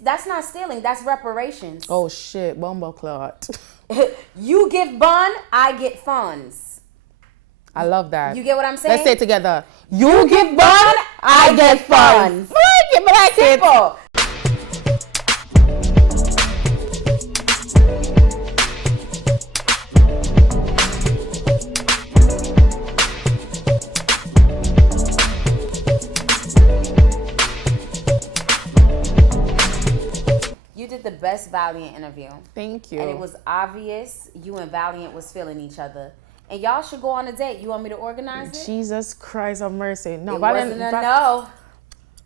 That's not stealing. That's reparations. Oh shit, bumble clot. You give bun, I get funds. I love that. You get what I'm saying? Let's say it together. You give bun, I get funds. Like Simple. You did the best Valiant interview. Thank you. And it was obvious you and Valiant was feeling each other. And y'all should go on a date. You want me to organize it? Jesus Christ of mercy. No, it wasn't a no.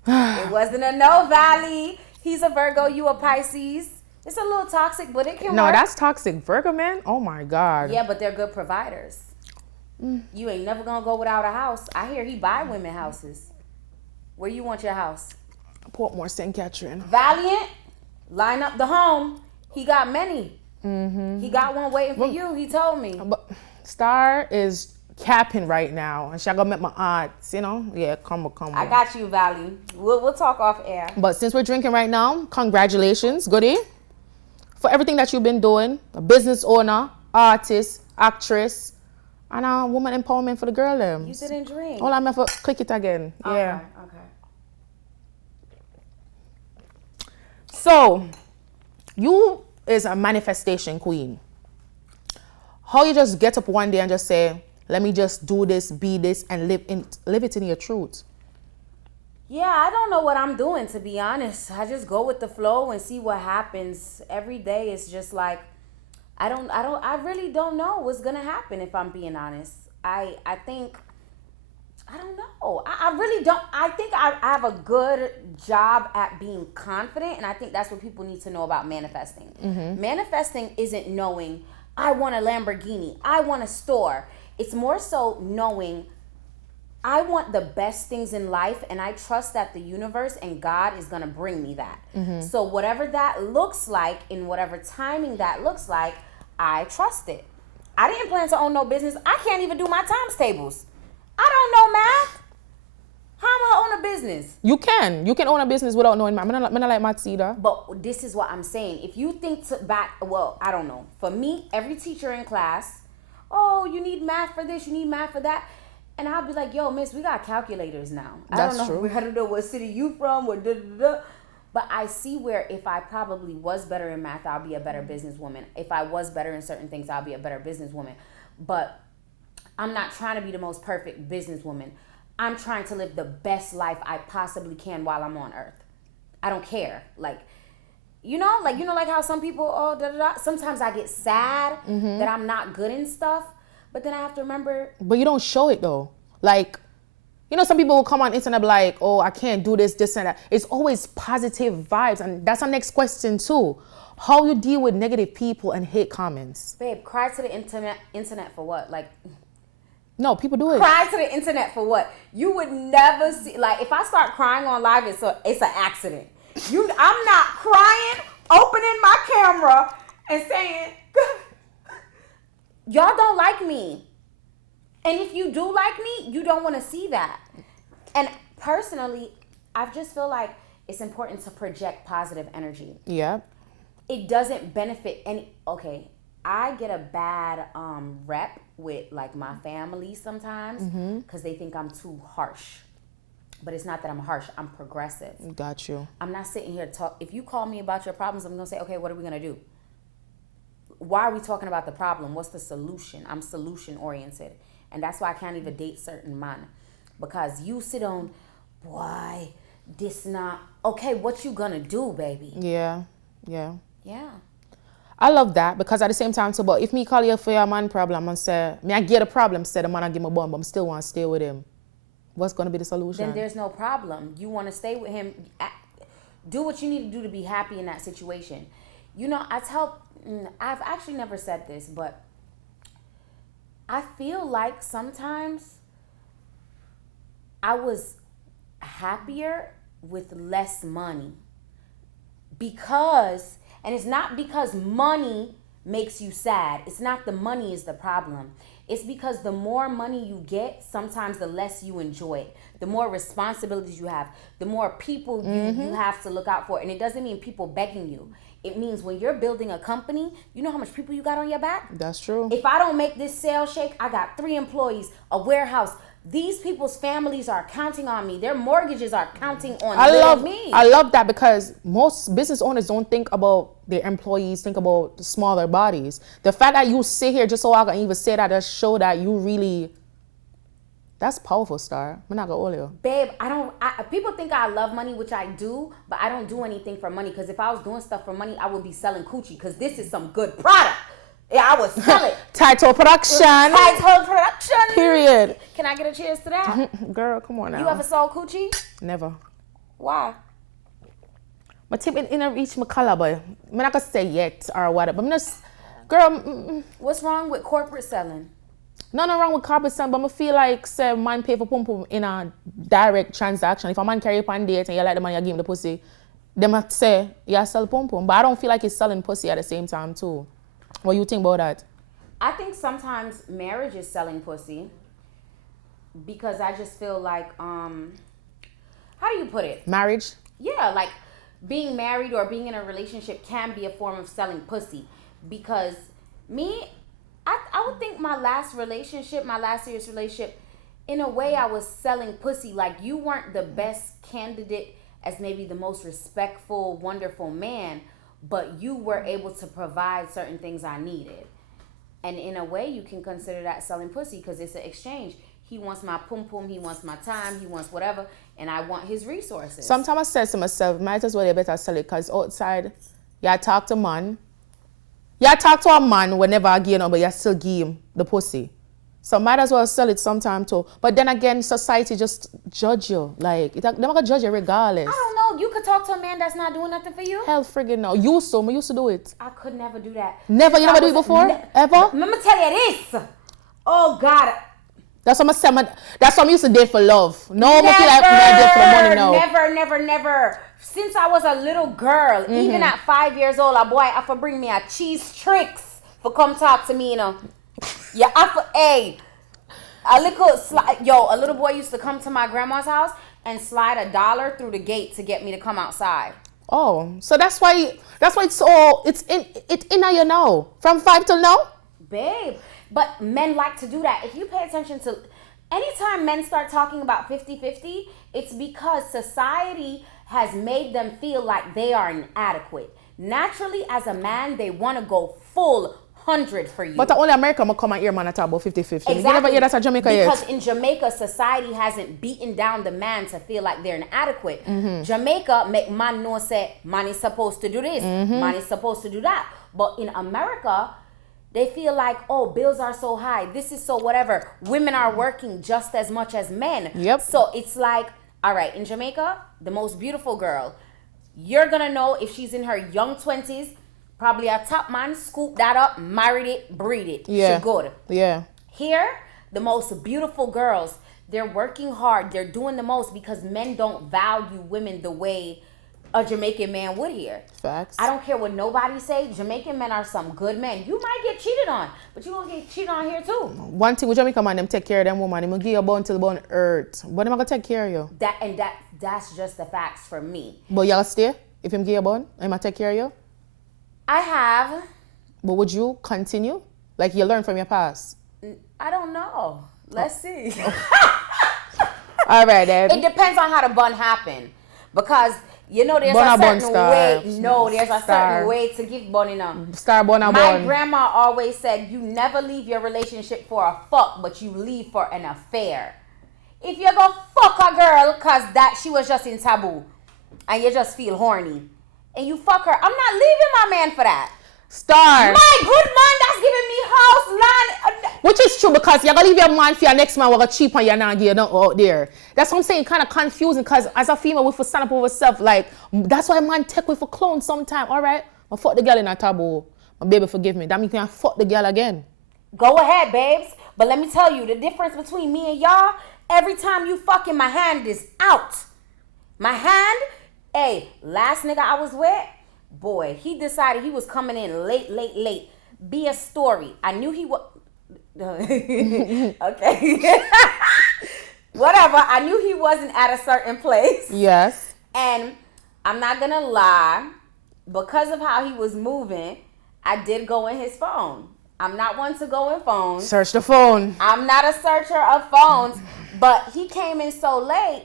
It wasn't a no, Valley. He's a Virgo, you a Pisces. It's a little toxic, but it can work. No, that's toxic. Virgo, man? Oh my God. Yeah, but they're good providers. You ain't never gonna go without a house. I hear he buy women houses. Where you want your house? Portmore, St. Catherine. Valiant, line up the home. He got many. He got one waiting for you, he told me. But Star is capping right now. And she gonna make my aunts, you know? Yeah, come on. I got you, Valley. We'll talk off air. But since we're drinking right now, congratulations, goodie, for everything that you've been doing. A business owner, artist, actress, and a woman empowerment for the girl. You didn't drink. Hold on, I'm going to click it again. Okay, Yeah. Okay. So, you is a manifestation queen. How you just get up one day and just say, let me just do this, be this, and live it in your truth? Yeah, I don't know what I'm doing, to be honest. I just go with the flow and see what happens. Every day it's just like, I really don't know what's gonna happen, if I'm being honest. I think, I don't know. I really don't. I think I have a good job at being confident, and I think that's what people need to know about manifesting. Manifesting isn't knowing, I want a Lamborghini, I want a store. It's more so knowing I want the best things in life, and I trust that the universe and God is gonna bring me that. So whatever that looks like, in whatever timing that looks like, I trust it. I didn't plan to own no business. I can't even do my times tables. I don't know math. How am I own a business? You can own a business without knowing math. I'm not like maths either. But this is what I'm saying. If you think well, I don't know. For me, every teacher in class, oh, you need math for this, you need math for that. And I'll be like, yo, miss, we got calculators now. That's I don't know. true. I don't know what city you from, what da-da-da. But I see where if I probably was better in math, I'll be a better businesswoman. If I was better in certain things, I'll be a better businesswoman. But I'm not trying to be the most perfect businesswoman. I'm trying to live the best life I possibly can while I'm on earth. I don't care. Like how some people, sometimes I get sad that I'm not good in stuff. But then I have to remember. But you don't show it though. Like, some people will come on internet like, oh, I can't do this, and that. It's always positive vibes. And that's our next question too. How you deal with negative people and hate comments? Babe, cry to the internet for what? Like, no, people do it. Cry to the internet for what? You would never see, like, if I start crying on live, it's an accident. I'm not crying, opening my camera and saying, y'all don't like me. And if you do like me, you don't want to see that. And personally, I just feel like it's important to project positive energy. Yeah. It doesn't benefit okay, I get a bad rep with like my family sometimes because they think I'm too harsh. But it's not that I'm harsh, I'm progressive. Got you. I'm not sitting here to talk. If you call me about your problems, I'm going to say, okay, what are we going to do? Why are we talking about the problem? What's the solution? I'm solution oriented. And that's why I can't even date certain men. Because you sit on, boy, this not, okay, what you gonna do, baby? Yeah. I love that because at the same time, so, but if me call you for your man problem and say, I get a problem, say the man I give me a bum, but I still want to stay with him. What's gonna be the solution? Then there's no problem. You want to stay with him, do what you need to do to be happy in that situation. I've actually never said this, but I feel like sometimes I was happier with less money and it's not because money makes you sad. It's not the money is the problem. It's because the more money you get, sometimes the less you enjoy it. The more responsibilities you have, the more people you have to look out for. And it doesn't mean people begging you. It means when you're building a company, you know how much people you got on your back? That's true. If I don't make this sale shake, I got 3 employees, a warehouse. These people's families are counting on me. Their mortgages are counting on me. I love that because most business owners don't think about their employees, think about the smaller bodies. The fact that you sit here just so I can even say that does show that you really, that's powerful, Star. I'm not gonna hold you. Babe, people think I love money, which I do, but I don't do anything for money because if I was doing stuff for money, I would be selling coochie because this is some good product. Yeah, I would sell it. Title production. Title production. Period. Can I get a cheers to that? Girl, come on now. You ever sold coochie? Never. Why? My tip in a reach my color, boy. I'm not gonna say yet or whatever. But I'm just, girl. What's wrong with corporate selling? Nothing wrong with corporate selling, but I feel like say man pay for pum pum in a direct transaction. If a man carry upon date and you like the man, you give him the pussy, they might say you sell pum pum. But I don't feel like he's selling pussy at the same time too. What do you think about that? I think sometimes marriage is selling pussy because I just feel like, how do you put it? Marriage? Yeah, like being married or being in a relationship can be a form of selling pussy because I would think my last serious relationship, in a way I was selling pussy. Like you weren't the best candidate as maybe the most respectful, wonderful man, but you were able to provide certain things I needed. And in a way, you can consider that selling pussy because it's an exchange. He wants my pum pum, he wants my time, he wants whatever, and I want his resources. Sometimes I say to myself, might as well you better sell it because outside, you talk to man. You talk to a man whenever I give him, but you still give him the pussy. So might as well sell it sometime too. But then again, society just judge you. Like, they're not gonna judge you regardless. I don't know. You could talk to a man that's not doing nothing for you. Hell friggin' no. I used to do it. I could never do that. Never? You never do it before? Ever? Let me tell you this. Oh, God. That's what that's what I used to date for love. No, I feel like I date for the money now. Never. Since I was a little girl, even at 5 years old, a boy have to bring me a cheese tricks for come talk to me, you know. Yeah, a little boy used to come to my grandma's house and slide $1 through the gate to get me to come outside. Oh, so that's why it's in you now. From 5 till now? Babe, but men like to do that. If you pay attention to, anytime men start talking about 50-50, it's because society has made them feel like they are inadequate. Naturally, as a man, they want to go full 100 for you. But only America will come and hear man talk about 50-50. Exactly. You never hear that at Jamaica yet? Because in Jamaica, society hasn't beaten down the man to feel like they're inadequate. Jamaica make man know say man is supposed to do this, man is supposed to do that. But in America, they feel like, oh, bills are so high, this is so whatever. Women are working just as much as men. Yep. So it's like, all right, in Jamaica, the most beautiful girl, you're gonna know if she's in her young 20s, probably a top man, scoop that up, married it, breed it. Yeah. She good. Yeah. Here, the most beautiful girls, they're working hard, they're doing the most because men don't value women the way a Jamaican man would here. Facts. I don't care what nobody say, Jamaican men are some good men. You might get cheated on, but you gonna get cheated on here too. One thing with Jamaican man, them take care of them woman. Them give you a bone till the bone hurt. But them gonna take care of you. That's just the facts for me. But y'all stay? If him give you a bone, him take care of you? I have. But would you continue? Like you learn from your past? I don't know. Let's see. All right, then. It depends on how the bun happened. Because, you know, there's a certain way. No, there's a certain way to give bun in them. Star bun a bun. My grandma always said, you never leave your relationship for a fuck, but you leave for an affair. If you go fuck a girl because that she was just in taboo and you just feel horny and you fuck her, I'm not leaving my man for that. Star. My good man that's giving me house, land. Which is true because you're going to leave your man for your next man who is cheap and you're not getting out there. That's what I'm saying, kind of confusing because as a female, we have to stand up for ourselves. Like, that's why man take with for clowns sometime. All right, I fuck the girl in a taboo. My baby, forgive me. That means I fuck the girl again. Go ahead, babes. But let me tell you, the difference between me and y'all, every time you fucking, my hand is out. My hand, hey, last nigga I was with, boy, he decided he was coming in late. be a story. I knew he was. Okay. Whatever. I knew he wasn't at a certain place. Yes. And I'm not going to lie. Because of how he was moving, I did go in his phone. I'm not one to go in phones. Search the phone. I'm not a searcher of phones. But he came in so late.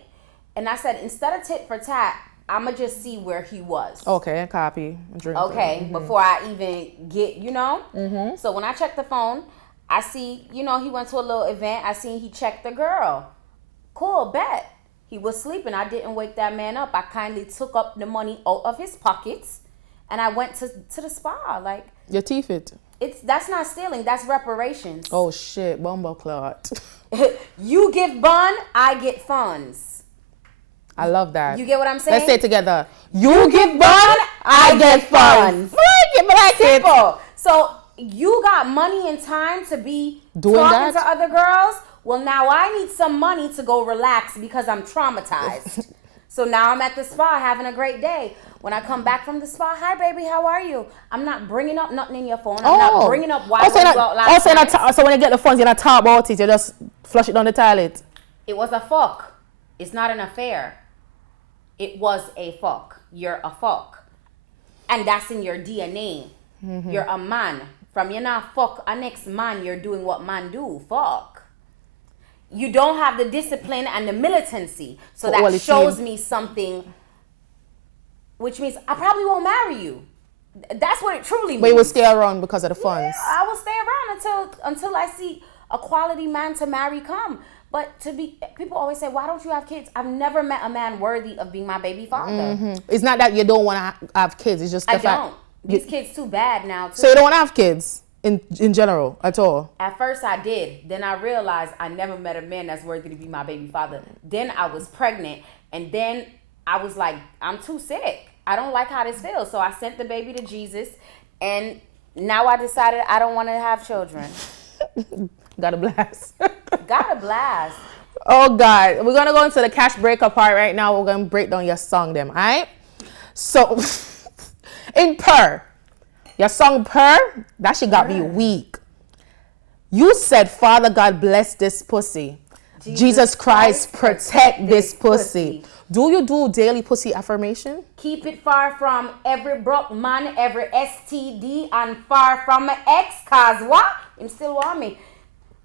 And I said, instead of tit for tat, I'm going to just see where he was. Okay, copy. Drink okay, before I even get, So when I checked the phone, I see, he went to a little event. I seen he checked the girl. Cool, bet. He was sleeping. I didn't wake that man up. I kindly took up the money out of his pockets. And I went to the spa. Like, your teeth it. That's not stealing. That's reparations. Oh, shit. Bumble clot. You give bun, I get funds. I love that. You get what I'm saying? Let's say it together. You give bun, I get funds. Simple. So you got money and time to be talking to other girls. Well, now I need some money to go relax because I'm traumatized. So now I'm at the spa having a great day. When I come back from the spa, hi baby, how are you? I'm not bringing up nothing in your phone. I'm not bringing up why we go out last night. So when you get the funds, you're not talk about it. You just flush it down the toilet. It was a fuck. It's not an affair. It was a fuck. You're a fuck. And that's in your DNA. Mm-hmm. You're a man. From you're not fuck a next man, you're doing what man do. Fuck. You don't have the discipline and the militancy. So that shows me something, which means I probably won't marry you. That's what it truly means. But you will stay around because of the funds. Yeah, I will stay around until I see a quality man to marry come. But people always say, why don't you have kids? I've never met a man worthy of being my baby father. Mm-hmm. It's not that you don't want to have kids. It's just the fact. I don't. These kids too bad now. Too. So you don't want to have kids in general at all? At first I did. Then I realized I never met a man that's worthy to be my baby father. Then I was pregnant. And then I was like, I'm too sick. I don't like how this feels. So I sent the baby to Jesus. And now I decided I don't want to have children. Got a blast. Got a blast. Oh, God. We're going to go into the cash breakup part right now. We're going to break down your song, them. All right? So, in Purr, your song Purr, that shit got me weak. You said, Father God bless this pussy. Jesus Christ protect this pussy. Do you do daily pussy affirmation? Keep it far from every broke man, every STD, and far from my ex, cause what? Him still want me.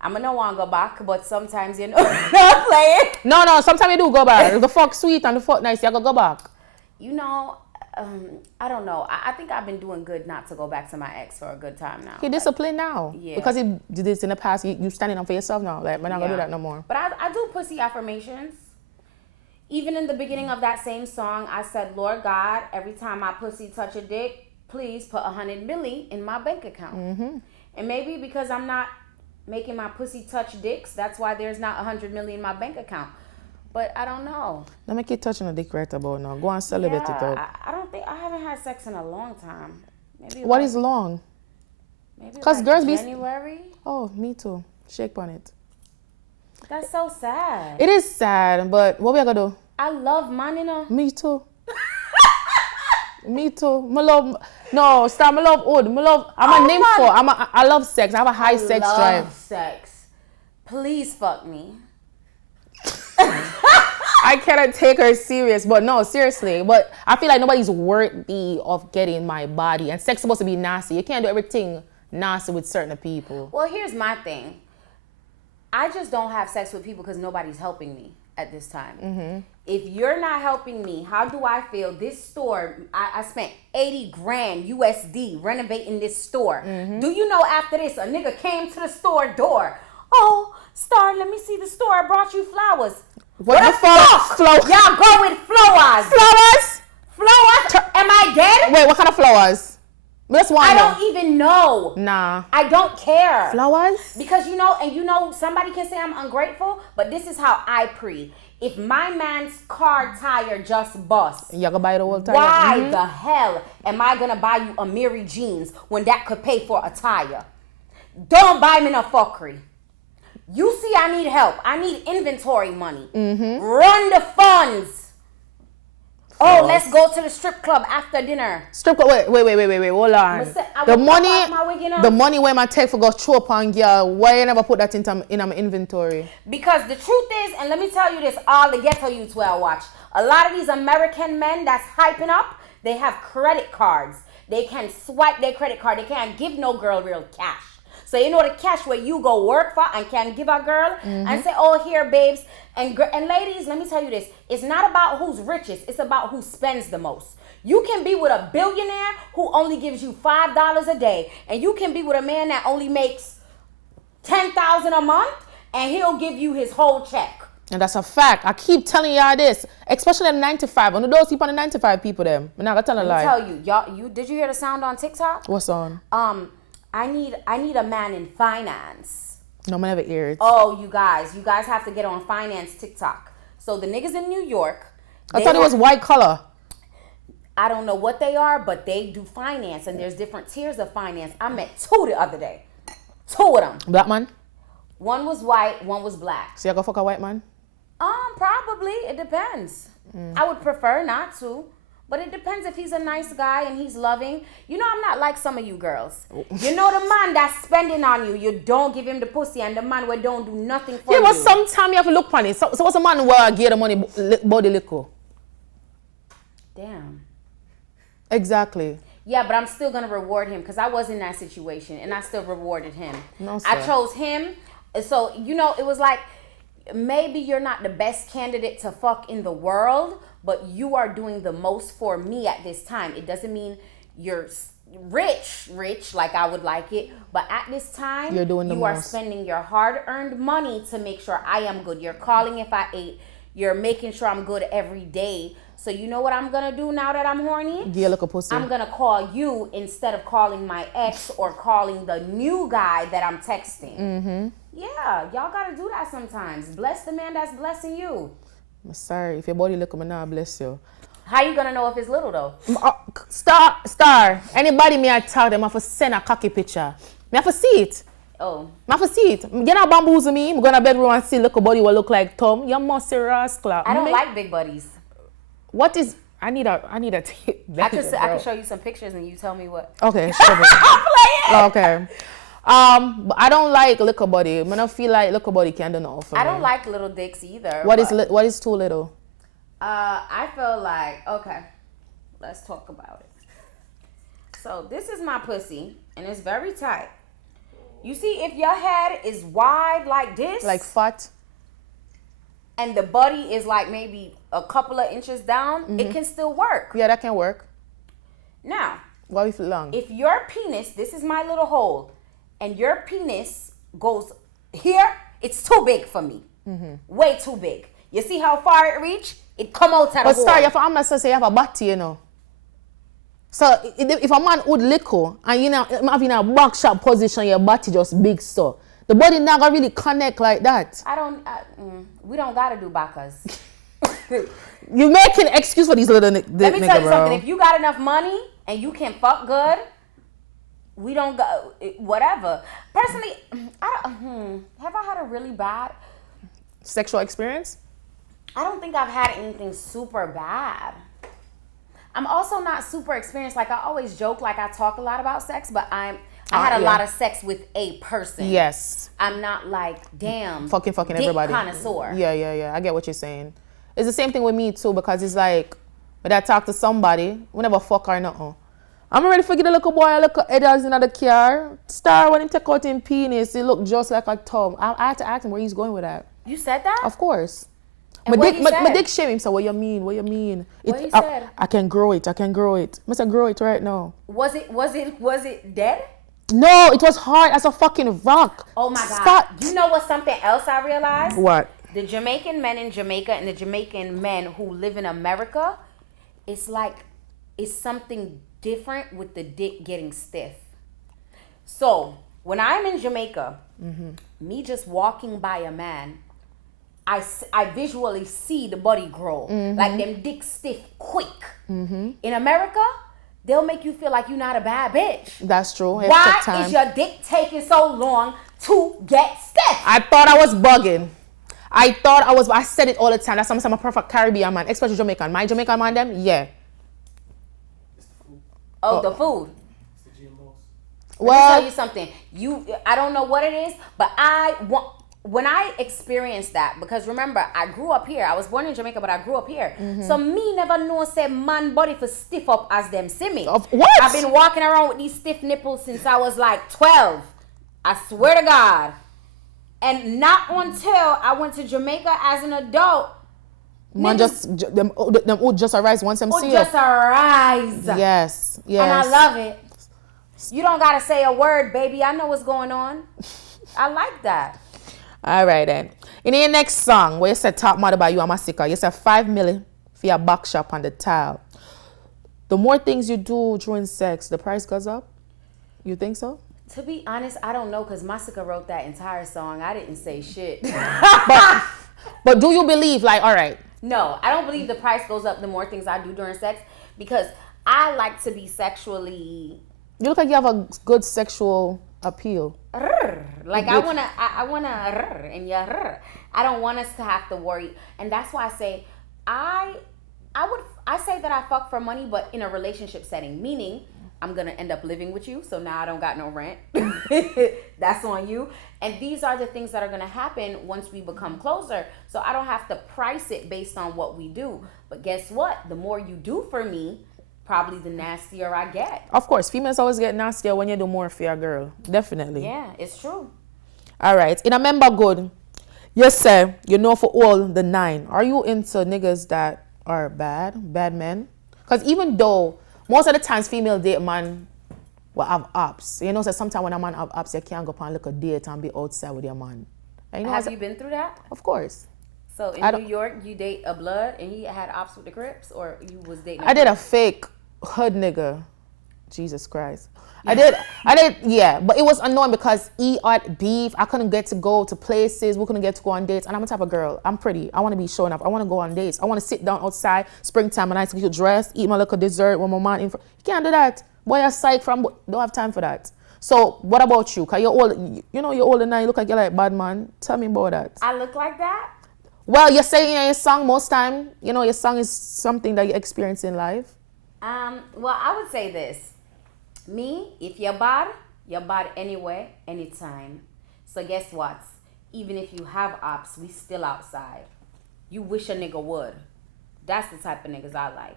I'm gonna want to go back, but sometimes, not playing. No, sometimes you do go back. The fuck sweet and the fuck nice, you gotta go back. I don't know. I think I've been doing good not to go back to my ex for a good time now. He disciplined now. Yeah. Because he did this in the past, you standing up for yourself now. Like, we're not gonna do that no more. But I do pussy affirmations. Even in the beginning of that same song, I said, Lord God, every time my pussy touch a dick, please put 100 milli in my bank account. Mm-hmm. And maybe because I'm not making my pussy touch dicks, that's why there's not 100 million in my bank account. But I don't know. Don't make you touching a dick right about now. Go and celebrate it up. I haven't had sex in a long time. Maybe what is long? Maybe because girls January. Oh, me too. Shake on it. That's so sad. It is sad, but what we are gonna do? I love money, Me too. Me too. I love wood. I love sex. I have a high sex drive. Sex. Please fuck me. I cannot take her serious, but no, seriously. But I feel like nobody's worthy of getting my body. And sex is supposed to be nasty. You can't do everything nasty with certain people. Well, here's my thing. I just don't have sex with people because nobody's helping me at this time. Mm-hmm. If you're not helping me, how do I feel? This store, I spent 80 grand USD renovating this store. Mm-hmm. Do you know after this, a nigga came to the store door. Oh, Star, let me see the store. I brought you flowers. What the fuck? Y'all go with flowers. Flowers? Am I dead? Wait, what kind of flowers? I don't even know. Nah. I don't care. Flowers? Because somebody can say I'm ungrateful, but this is how I pre. If my man's car tire just busts, you gonna buy the whole tire? Why the hell am I gonna buy you a Mary jeans when that could pay for a tire? Don't buy me no fuckery. You see, I need help. I need inventory money. Mm-hmm. Run the funds. Oh, let's go to the strip club after dinner. Strip club. Wait. Hold on. The money where my take for go throw up on girl. Why you never put that in my inventory? Because the truth is, and let me tell you this, all the ghetto youths will watch. A lot of these American men that's hyping up, they have credit cards. They can swipe their credit card. They can't give no girl real cash. So you know the cash where you go work for and can give a girl and say, oh, here, babes. And ladies, let me tell you this. It's not about who's richest. It's about who spends the most. You can be with a billionaire who only gives you $5 a day. And you can be with a man that only makes $10,000 a month. And he'll give you his whole check. And that's a fact. I keep telling y'all this. Especially them 9 to 5. One of those people, the 9 to 5 people, them. I'm not going to tell a lie. Let me tell you. Did you hear the sound on TikTok? What's on? I need a man in finance. No, I never hear it. Oh, you guys have to get on finance TikTok. So the niggas in New York. I thought it was white collar. I don't know what they are, but they do finance, and there's different tiers of finance. I met 2 the other day. 2 of them. Black man? One was white, one was black. So you go fuck a white man? Probably. It depends. I would prefer not to. But it depends if he's a nice guy and he's loving. You know, I'm not like some of you girls. You know the man that's spending on you, you don't give him the pussy, and the man where don't do nothing for you. Yeah, but sometimes you have to look on it. So what's a man where give the money body liquor? Damn. Exactly. Yeah, but I'm still going to reward him because I was in that situation and I still rewarded him. No, sir. I chose him. So, you know, it was like, maybe you're not the best candidate to fuck in the world, but you are doing the most for me at this time. It doesn't mean you're rich like I would like it, but at this time, you're doing the you are spending your hard-earned money to make sure I am good. You're calling if I ate. You're making sure I'm good every day. So you know what I'm gonna do now that I'm horny? Yeah, look a pussy. I'm gonna call you instead of calling my ex or calling the new guy that I'm texting. Yeah, y'all gotta do that sometimes. Bless the man that's blessing you. I'm sorry, if your body look, I'm not bless you. How you gonna know if it's little though? Star. Anybody me I tell them I have to send a cocky picture. Me have to see it. Oh. I have to see it. Get a bamboozle me. I'm going to bedroom and see look a body will look like Tom. You must see rascal. I don't like big buddies. What is? I need a tip. I could show you some pictures and you tell me what. Okay, sure. I'm playing. Okay. But I don't like little body. I don't feel like little body can do nothing for me. I don't like little dicks either. What is too little? I feel like, okay, let's talk about it. So this is my pussy and it's very tight. You see, if your head is wide like this, like fat, and the body is like maybe a couple of inches down, it can still work. Yeah, that can work. Now, what if long? If your penis, this is my little hole, and your penis goes here, it's too big for me. Way too big. You see how far it reach? It come out at the hole. But sorry, if I'm not say you have a body, you know. So if a man would liquor and you know having a back shot position, your body just big so the body not gonna really connect like that. We don't gotta do bacas. You making an excuse for these little niggas. Let me tell you something. If you got enough money and you can fuck good, we don't go whatever. Personally, have I had a really bad sexual experience? I don't think I've had anything super bad. I'm also not super experienced. Like I always joke, like I talk a lot about sex, but I had a lot of sex with a person. Yes. I'm not like, damn, fucking everybody. Connoisseur. Yeah. I get what you're saying. It's the same thing with me too, because it's like when I talk to somebody, we never fuck or nothing. I'm ready to get a little boy, a little headers in the car. Star when he take out his penis, it look just like a tub. I had to ask him where he's going with that. You said that? Of course. And my dick shame him. So what you mean? What you said? I can grow it. I must grow it right now. Was it dead? No, it was hard as a fucking rock. Oh my God. You know what? Something else I realized? What? The Jamaican men in Jamaica and the Jamaican men who live in America, it's something different with the dick getting stiff. So when I'm in Jamaica, me just walking by a man, I visually see the body grow. Like them dick stiff quick. In America, they'll make you feel like you're not a bad bitch. That's true. Why is your dick taking so long to get stiff? I thought I was bugging. I said it all the time. That's why I'm a perfect Caribbean man, especially Jamaican. My Jamaican man, them, yeah. Oh, the food. Well, Let me tell you something. I don't know what it is, but when I experienced that, because remember, I grew up here. I was born in Jamaica, but I grew up here. So me never know say man body for stiff up as them see me. What? I've been walking around with these stiff nipples since I was like 12. I swear to God. And not until I went to Jamaica as an adult. Man, them would just arise once them see you. Just arise. Yes. And I love it. You don't gotta say a word, baby. I know what's going on. I like that. All right then. In your next song, where you said Top Model by you, I'm a sicker. You said 5 million for your back shop on the tile. The more things you do during sex, the price goes up. You think so? To be honest, I don't know, because Masika wrote that entire song. I didn't say shit. But do you believe, like, all right? No, I don't believe the price goes up the more things I do during sex, because I like to be sexually... You look like you have a good sexual appeal. Like I wanna, and yeah, I don't want us to have to worry, and that's why I say I say that I fuck for money, but in a relationship setting, meaning I'm gonna end up living with you, so now I don't got no rent. That's on you. And these are the things that are gonna happen once we become closer. So I don't have to price it based on what we do. But guess what? The more you do for me, probably the nastier I get. Of course, females always get nastier when you do more for your girl. Definitely. Yeah, it's true. All right. In a member good, you say you know for all the 9. Are you into niggas that are bad men? Because even though most of the times female date man will have ops. You know, so sometimes when a man have ops, you can't go on like a date and be outside with your man. And you know, have you been through that? Of course. So in New York, you date a blood and he had ops with the Crips, or you was dating? I did a fake hood nigga. Jesus Christ. I did, yeah. But it was annoying because he had beef. I couldn't get to go to places. We couldn't get to go on dates. And I'm the type of girl. I'm pretty. I want to be showing up. I want to go on dates. I want to sit down outside, springtime, a nice cute dress, eat my little dessert with my man in front. You can't do that. Boy, you're psyched from, don't have time for that. So what about you? Because you're old, you know, you're older now. You look like you're like bad man. Tell me about that. I look like that? Well, you're saying in your song most time, you know, your song is something that you experience in life. Well, I would say this. Me, if you're bad anywhere, anytime. So guess what? Even if you have ops, we still outside. You wish a nigga would. That's the type of niggas I like.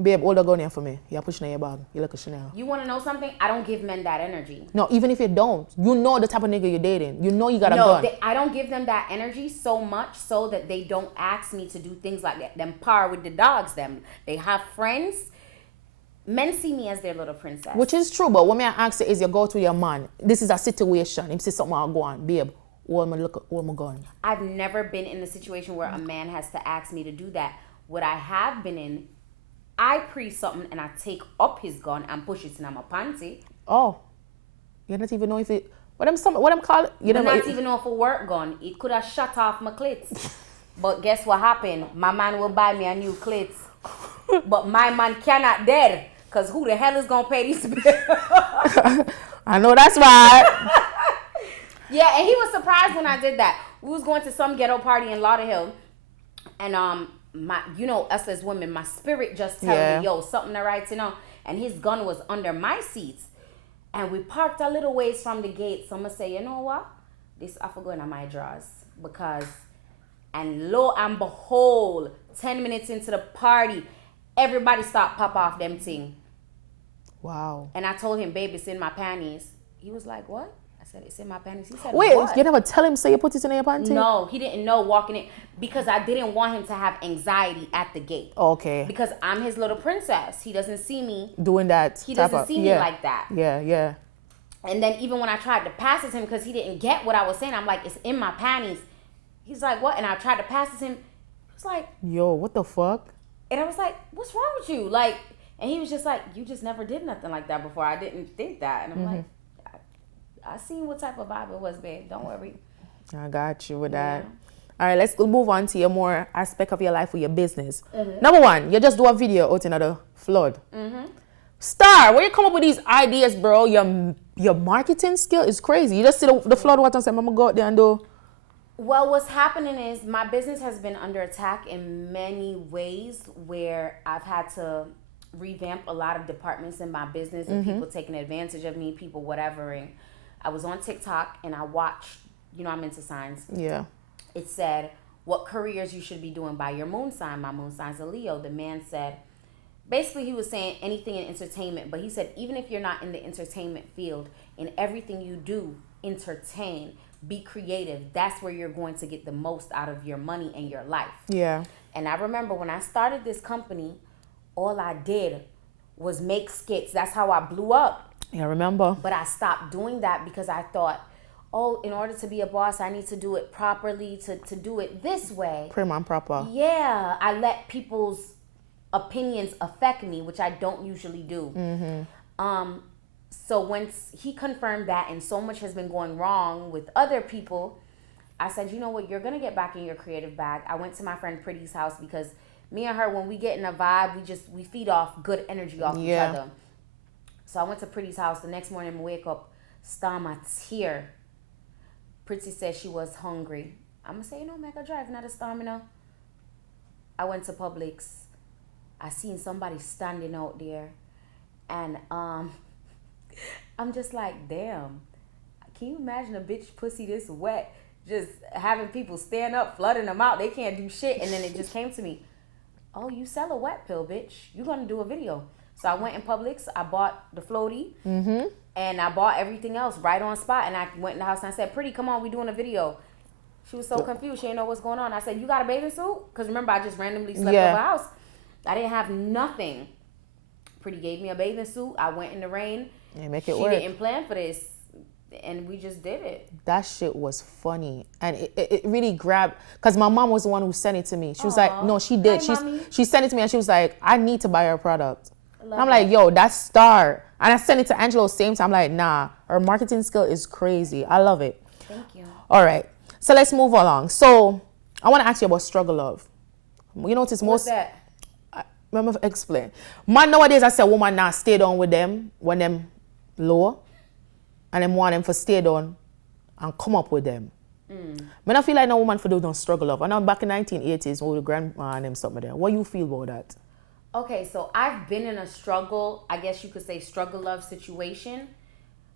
Babe, hold the gun here for me. You're pushing in your bag. You look a Chanel. You want to know something? I don't give men that energy. No, even if you don't. You know the type of nigga you're dating. You know you got a gun. I don't give them that energy so much so that they don't ask me to do things like that. Them par with the dogs, them. They have friends. Men see me as their little princess. Which is true, but what me I ask you is you go to your man. This is a situation. If you see something I'll go on. Babe, hold my gun. I've never been in a situation where a man has to ask me to do that. What I have been in, I pre something and I take up his gun and push it in my panty. Oh. You don't even know if it... What I'm call it? You don't even know if a work gun. It could have shut off my clits. But guess what happened? My man will buy me a new clits. But my man cannot dead. Because who the hell is going to pay these bills? I know that's right. Yeah, and he was surprised when I did that. We was going to some ghetto party in Lauderhill. And, you know, us as women, my spirit just telling me, yo, something all right, you know. And his gun was under my seats. And we parked a little ways from the gate. So I'm going to say, you know what? This I forgot in my drawers. Because, and lo and behold, 10 minutes into the party, everybody stopped pop off them thing. Wow. And I told him, babe, it's in my panties. He was like, what? I said, it's in my panties. He said, wait, what? You never tell him, say you put it in your panties? No, he didn't know walking in. Because I didn't want him to have anxiety at the gate. Okay. Because I'm his little princess. He doesn't see me. Doing that. He doesn't see me like that. Yeah, yeah. And then even when I tried to pass it to him, because he didn't get what I was saying, I'm like, it's in my panties. He's like, what? And I tried to pass it to him. He was like, yo, what the fuck? And I was like, what's wrong with you? Like, and he was just like, you just never did nothing like that before. I didn't think that. And I'm like, I seen what type of vibe it was, babe. Don't worry. I got you with that. All right, let's move on to your more aspect of your life with your business. Number one, you just do a video out in the flood. Star, where you come up with these ideas, bro? Your marketing skill is crazy. You just see the flood water and say, I'm going to go out there and do... Well, what's happening is my business has been under attack in many ways where I've had to revamp a lot of departments in my business and people taking advantage of me, people whatever. And I was on TikTok and I watched, I'm into signs. Yeah. It said what careers you should be doing by your moon sign. My moon sign's a Leo. The man said, basically he was saying anything in entertainment, but he said even if you're not in the entertainment field, in everything you do, entertain, be creative. That's where you're going to get the most out of your money and your life. Yeah. And I remember when I started this company, all I did was make skits. That's how I blew up. Yeah, remember. But I stopped doing that because I thought, oh, in order to be a boss, I need to do it properly, to do it this way. Prim and proper. Yeah, I let people's opinions affect me, which I don't usually do. So once he confirmed that and so much has been going wrong with other people, I said, you know what, you're going to get back in your creative bag. I went to my friend Pretty's house because me and her, when we get in a vibe, we feed off good energy off each other. So I went to Pretty's house. The next morning, I wake up, stomach tear. Pretty said she was hungry. I'm going to say, Mega Drive, not a stamina. I went to Publix. I seen somebody standing out there. And I'm just like, damn. Can you imagine a bitch pussy this wet? Just having people stand up, flooding them out. They can't do shit. And then it just came to me. Oh, you sell a wet pill, bitch. You're going to do a video. So I went in Publix. I bought the floaty. And I bought everything else right on spot. And I went in the house and I said, Pretty, come on, we doing a video. She was so confused. She didn't know what's going on. I said, you got a bathing suit? Because remember, I just randomly slept over the house. I didn't have nothing. Pretty gave me a bathing suit. I went in the rain. Yeah, make it work. She didn't plan for this. And we just did it. That shit was funny. And it really grabbed, because my mom was the one who sent it to me. She was like, no, she did. Hi, she sent it to me and she was like, I need to buy her product. And I'm like, yo, that's Star. And I sent it to Angelo same time. I'm like, nah, her marketing skill is crazy. I love it. Thank you. All right. So let's move along. So I want to ask you about struggle love. You notice What's that? Let me explain. Man, nowadays I say woman now stay down with them when them low. And them want them for stay down and come up with them. I don't feel like no woman for those don't struggle love. I know back in 1980s with the grandma and them something there. What you feel about that? Okay, so I've been in a struggle, I guess you could say struggle love situation.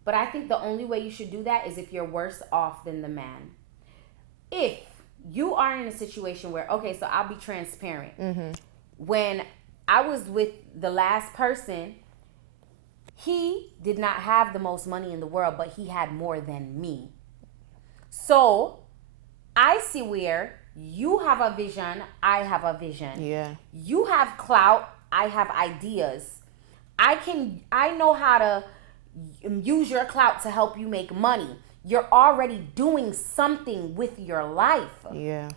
But I think the only way you should do that is if you're worse off than the man. If you are in a situation where, okay, so I'll be transparent. When I was with the last person, he did not have the most money in the world, but he had more than me. So I see where you have a vision, I have a vision. Yeah. You have clout, I have ideas. I know how to use your clout to help you make money. You're already doing something with your life. Yeah.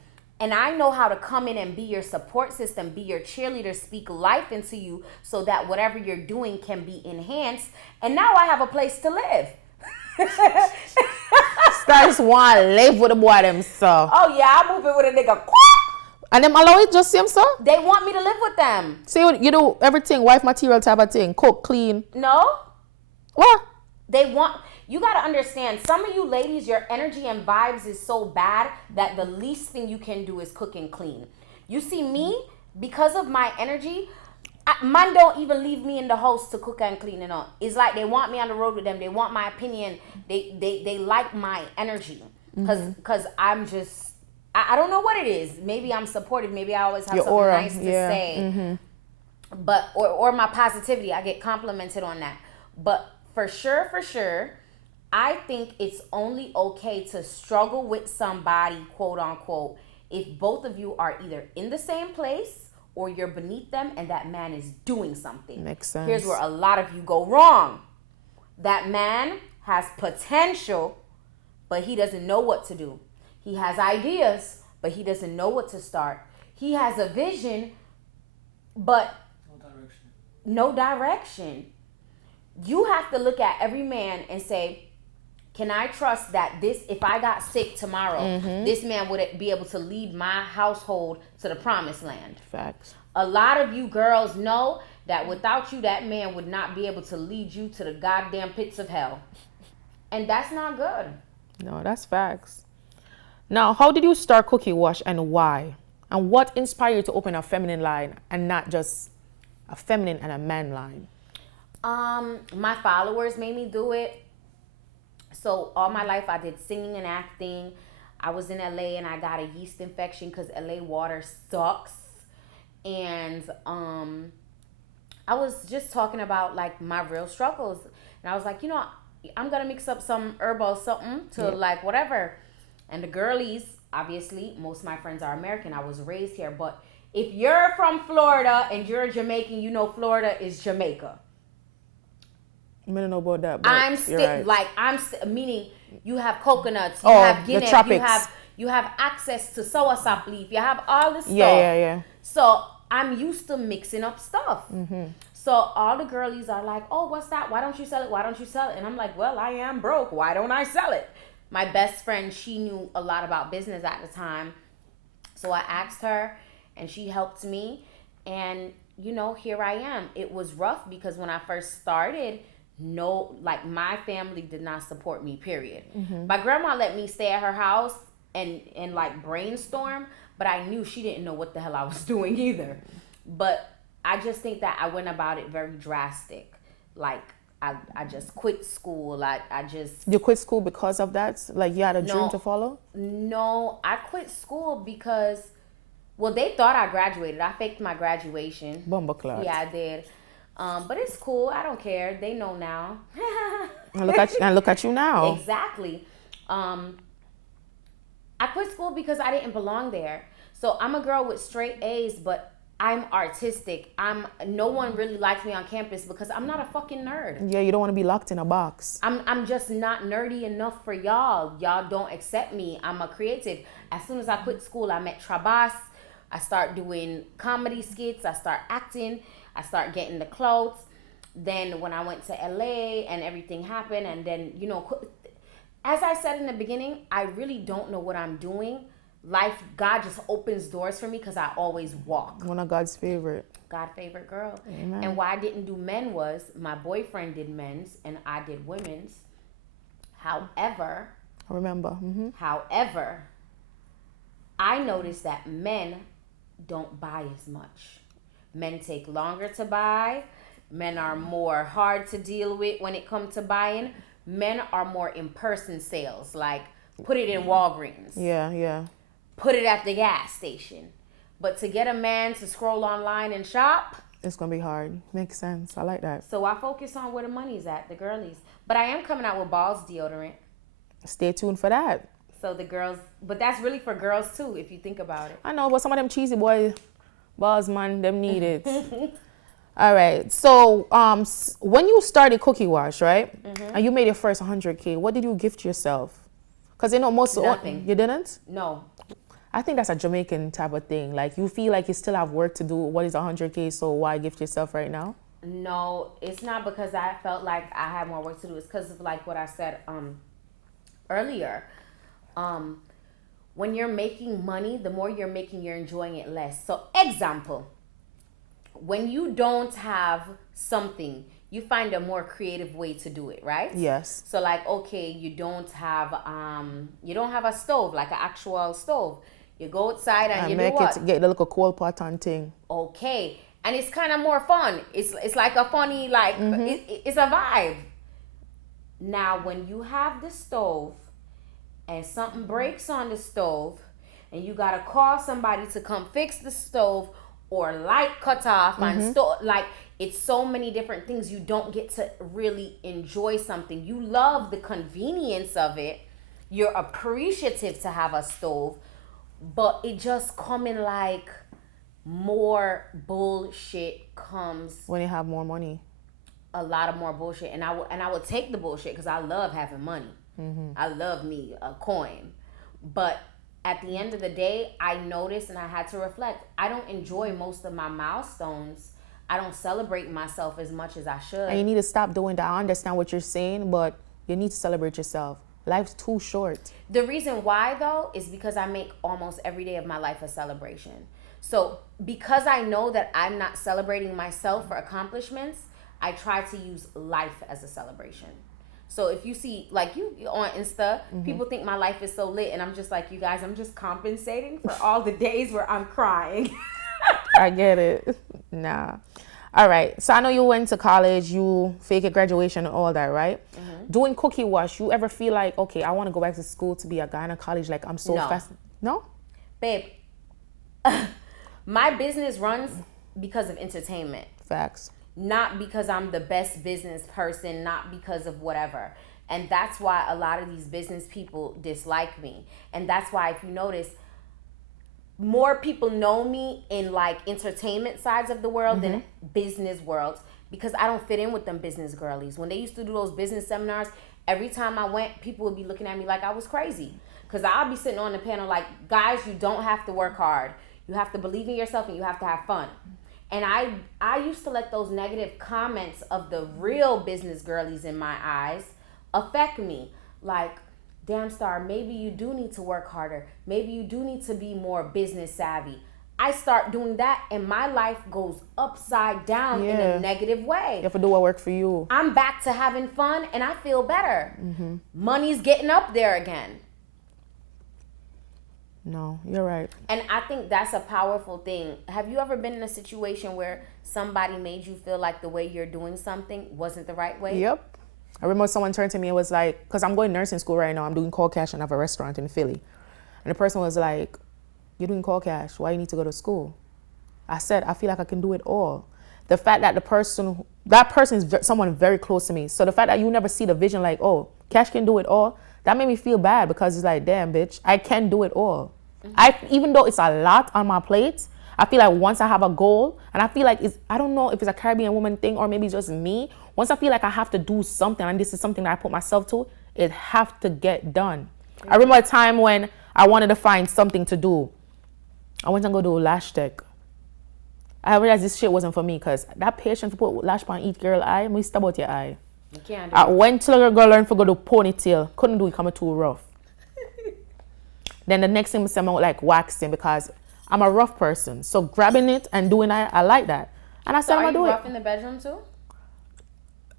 And I know how to come in and be your support system, be your cheerleader, speak life into you so that whatever you're doing can be enhanced. And now I have a place to live. Stars want to live with the boy themselves. Oh, yeah, I'm moving with a nigga. And them allow it just same so? They want me to live with them. See, you do everything, wife material type of thing, cook, clean. No. What? They want... You got to understand, some of you ladies, your energy and vibes is so bad that the least thing you can do is cook and clean. You see me, because of my energy, man don't even leave me in the house to cook and clean and all. It's like they want me on the road with them. They want my opinion. They like my energy. Because I'm just, I don't know what it is. Maybe I'm supportive. Maybe I always have your something aura. nice to say. But, or my positivity. I get complimented on that. But for sure, I think it's only okay to struggle with somebody, quote unquote, if both of you are either in the same place or you're beneath them and that man is doing something. Makes sense. Here's where a lot of you go wrong. That man has potential, but he doesn't know what to do. He has ideas, but he doesn't know what to start. He has a vision, but no direction. You have to look at every man and say, can I trust that if I got sick tomorrow, this man would be able to lead my household to the promised land? Facts. A lot of you girls know that without you, that man would not be able to lead you to the goddamn pits of hell. And that's not good. No, that's facts. Now, how did you start Cookie Wash and why? And what inspired you to open a feminine line and not just a feminine and a man line? My followers made me do it. So all my life I did singing and acting. I was in LA and I got a yeast infection because LA water sucks. And I was just talking about like my real struggles. And I was like, I'm gonna mix up some herbal something to like whatever. And the girlies, obviously, most of my friends are American. I was raised here. But if you're from Florida and you're a Jamaican, you know Florida is Jamaica. I don't know about that, but I'm still right. meaning you have coconuts, you have Guinea, the tropics. you have access to soursop leaf, you have all this stuff. Yeah. So I'm used to mixing up stuff. So all the girlies are like, oh, what's that? Why don't you sell it? Why don't you sell it? And I'm like, well, I am broke. Why don't I sell it? My best friend, she knew a lot about business at the time. So I asked her and she helped me. And, here I am. It was rough because when I first started, my family did not support me, period. My grandma let me stay at her house and like brainstorm, but I knew she didn't know what the hell I was doing either. But I just think that I went about it very drastic. Like I just quit school. You quit school because of that? Like you had a dream to follow? No, I quit school because, well, they thought I graduated. I faked my graduation. Bumbleclot. Yeah, I did. But it's cool. I don't care. They know now. And look at you now. Exactly. I quit school because I didn't belong there. So I'm a girl with straight A's, but I'm artistic. No one really likes me on campus because I'm not a fucking nerd. Yeah, you don't want to be locked in a box. I'm just not nerdy enough for y'all. Y'all don't accept me. I'm a creative. As soon as I quit school, I met Trabas. I start doing comedy skits. I start acting. I start getting the clothes. Then when I went to LA and everything happened, and then, as I said in the beginning, I really don't know what I'm doing. God just opens doors for me because I always walk. One of God's favorite. God favorite girl. Amen. And why I didn't do men was my boyfriend did men's and I did women's. However, I remember. However, I noticed that men don't buy as much. Men take longer to buy. Men are more hard to deal with when it comes to buying. Men are more in-person sales, like put it in Walgreens. Yeah. Put it at the gas station. But to get a man to scroll online and shop, it's going to be hard. Makes sense. I like that. So I focus on where the money's at, the girlies. But I am coming out with Balls deodorant. Stay tuned for that. So the girls, but that's really for girls too, if you think about it. I know, but some of them cheesy boy balls, man, them need it. All right. So when you started Cookie Wash, right? And you made your first 100K, what did you gift yourself? Because most nothing. You didn't? No. I think that's a Jamaican type of thing. Like you feel like you still have work to do. What is 100K? So why gift yourself right now? No, it's not because I felt like I had more work to do. It's because of like what I said earlier. When you're making money, the more you're making, you're enjoying it less. So example, when you don't have something, you find a more creative way to do it, right? Yes. So like, okay, you don't have a stove, like an actual stove. You go outside and you do what? Get the little coal pot and thing. Okay. And it's kind of more fun. It's like a funny, like, it's a vibe. Now, when you have the stove and something breaks on the stove and you got to call somebody to come fix the stove or light cut off and like, it's so many different things. You don't get to really enjoy something. You love the convenience of it. You're appreciative to have a stove, but it just coming like more bullshit comes when you have more money. A lot of more bullshit, and I would take the bullshit because I love having money. I love me a coin, but at the end of the day, I noticed and I had to reflect. I don't enjoy most of my milestones. I don't celebrate myself as much as I should. And you need to stop doing that. I understand what you're saying, but you need to celebrate yourself. Life's too short. The reason why, though, is because I make almost every day of my life a celebration. So because I know that I'm not celebrating myself for accomplishments, I try to use life as a celebration. So if you see, like, you on Insta, people think my life is so lit, and I'm just like, you guys, I'm just compensating for all the days where I'm crying. I get it. Nah. All right. So I know you went to college, you fake a graduation and all that, right? Doing cookie wash, you ever feel like, okay, I want to go back to school to be a gynecologist? Like, I'm so No. fast. No? Babe, my business runs because of entertainment. Facts. Not because I'm the best business person, not because of whatever. And that's why a lot of these business people dislike me. And that's why, if you notice, more people know me in like entertainment sides of the world than business worlds, because I don't fit in with them business girlies. When they used to do those business seminars, every time I went, people would be looking at me like I was crazy. Because I'll be sitting on the panel like, guys, you don't have to work hard. You have to believe in yourself and you have to have fun. And I used to let those negative comments of the real business girlies in my eyes affect me. Like, damn, Star, maybe you do need to work harder. Maybe you do need to be more business savvy. I start doing that and my life goes upside down in a negative way. You have to do what works for you. I'm back to having fun and I feel better. Money's getting up there again. No, you're right. And I think that's a powerful thing. Have you ever been in a situation where somebody made you feel like the way you're doing something wasn't the right way? Yep. I remember someone turned to me and was like, because I'm going nursing school right now. I'm doing Kall Kash and I have a restaurant in Philly. And the person was like, you're doing Kall Kash. Why you need to go to school? I said, I feel like I can do it all. The fact that that person is someone very close to me. So the fact that you never see the vision like, oh, Kash can do it all, that made me feel bad, because it's like, damn, bitch, I can do it all. Even though it's a lot on my plate, I feel like once I have a goal, and I feel like I don't know if it's a Caribbean woman thing or maybe just me, once I feel like I have to do something and this is something that I put myself to, it have to get done. I remember a time when I wanted to find something to do. I went and go do lash tech. I realized this shit wasn't for me, because that patient to put lash on each girl eye, me stab out your eye. You can't do I went to the girl learn to go do ponytail. Couldn't do it, coming too rough. Then the next thing, I like waxing, because I'm a rough person. So grabbing it and doing it, I like that. And I said, I'm going to do it. Are you rough in the bedroom too?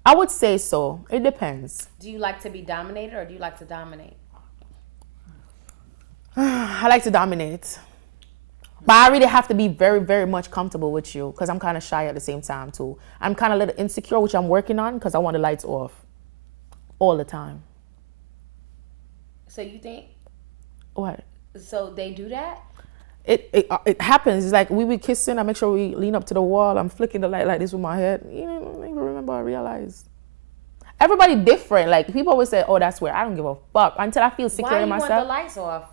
I would say so. It depends. Do you like to be dominated or do you like to dominate? I like to dominate. But I really have to be very, very much comfortable with you, because I'm kind of shy at the same time too. I'm kind of a little insecure, which I'm working on, because I want the lights off all the time. So you think? What? So they do that? It happens. It's like we be kissing. I make sure we lean up to the wall. I'm flicking the light like this with my head. You know, I don't even remember. I realize everybody different. Like, people always say, "Oh, that's weird." I don't give a fuck until I feel secure in myself. Why you want the lights off?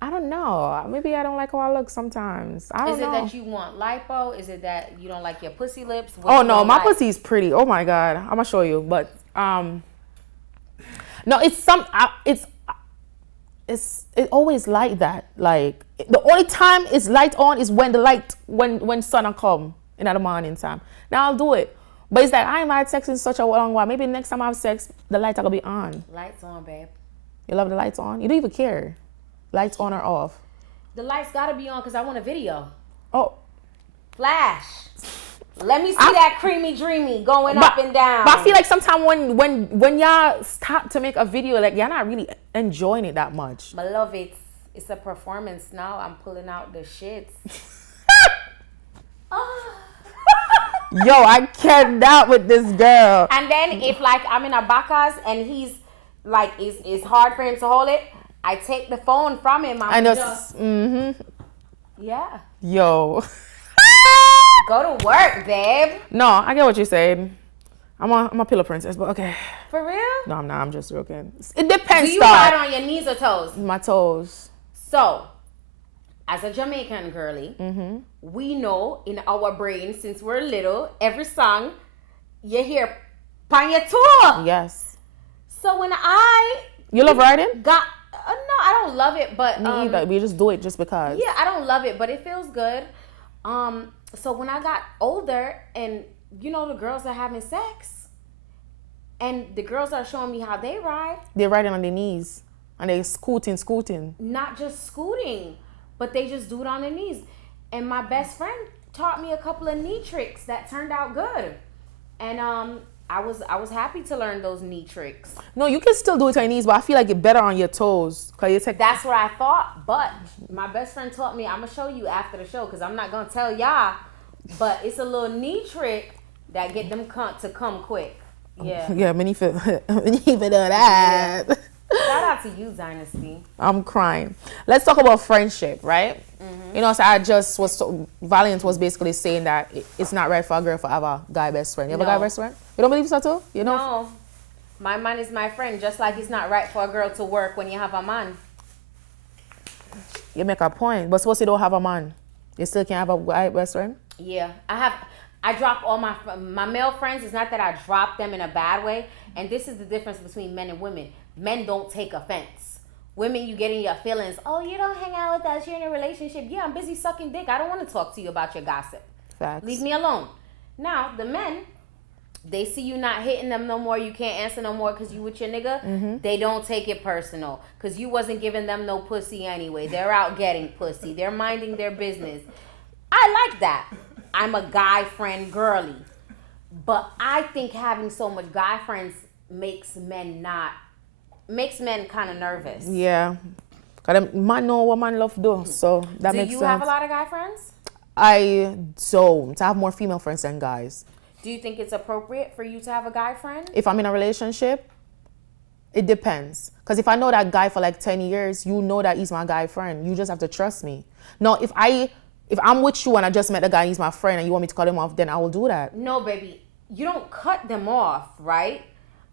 I don't know. Maybe I don't like how I look sometimes. I don't know. Is it that you want lipo? Is it that you don't like your pussy lips? Oh no, my pussy is pretty. Oh my god, I'm gonna show you. But no, it's always like that. Like, the only time it's light on is when when sun come in the morning time. Now I'll do it. But it's like, I ain't had sex in such a long while. Maybe next time I have sex, the lights are gonna be on. Lights on, babe. You love the lights on? You don't even care. Lights on or off? The lights gotta be on because I want a video. Oh. Flash. Let me see that creamy dreamy going up and down. But I feel like sometimes when y'all start to make a video, like, y'all not really enjoying it that much. I love it. It's a performance now. I'm pulling out the shits. Yo, I cannot with this girl. And then if like I'm in a bacchus and he's like, it's hard for him to hold it, I take the phone from him. I know. Yeah. Yo. Go to work, babe. No, I get what you're saying. I'm a pillow princess, but okay. For real? No, I'm not. I'm just joking. It depends. Do you ride on your knees or toes? My toes. So, as a Jamaican girly, we know in our brain, since we're little, every song you hear "pan your toe." Yes. So when you love riding? No, I don't love it, but me either. We just do it just because. Yeah, I don't love it, but it feels good. So when I got older, and you know, the girls are having sex, and the girls are showing me how they ride. They're riding on their knees, and they scooting. Not just scooting, but they just do it on their knees. And my best friend taught me a couple of knee tricks that turned out good. And I was happy to learn those knee tricks. No, you can still do it on your knees, but I feel like it's better on your toes. Cause you take. That's what I thought, but my best friend taught me. I'm gonna show you after the show because I'm not gonna tell y'all. But it's a little knee trick that get them to come quick. Yeah. Yeah, many feel that. Yeah. Shout out to you, Dynasty. I'm crying. Let's talk about friendship, right? Mm-hmm. You know, so Valiant was basically saying that it's not right for a girl to have a guy best friend. You have a guy best friend? You don't believe so too? You know? No. My man is my friend, just like it's not right for a girl to work when you have a man. You make a point, but suppose you don't have a man, you still can't have a guy best friend? Yeah, I drop all my male friends. It's not that I drop them in a bad way, and this is the difference between men and women. Men don't take offense. Women, you get in your feelings. Oh, you don't hang out with us. You're in a relationship. Yeah, I'm busy sucking dick. I don't want to talk to you about your gossip. Facts. Leave me alone. Now, the men, they see you not hitting them no more. You can't answer no more because you with your nigga. Mm-hmm. They don't take it personal because you wasn't giving them no pussy anyway. They're out getting pussy. They're minding their business. I like that. I'm a guy friend girly. But I think having so much guy friends makes men kind of nervous. Yeah. Because man know what man love do. So that makes sense. Do you have a lot of guy friends? I don't. I have more female friends than guys. Do you think it's appropriate for you to have a guy friend? If I'm in a relationship, it depends. Because if I know that guy for like 10 years, you know that he's my guy friend. You just have to trust me. No, if I'm with you and I just met a guy, he's my friend, and you want me to cut him off, then I will do that. No, baby. You don't cut them off, right?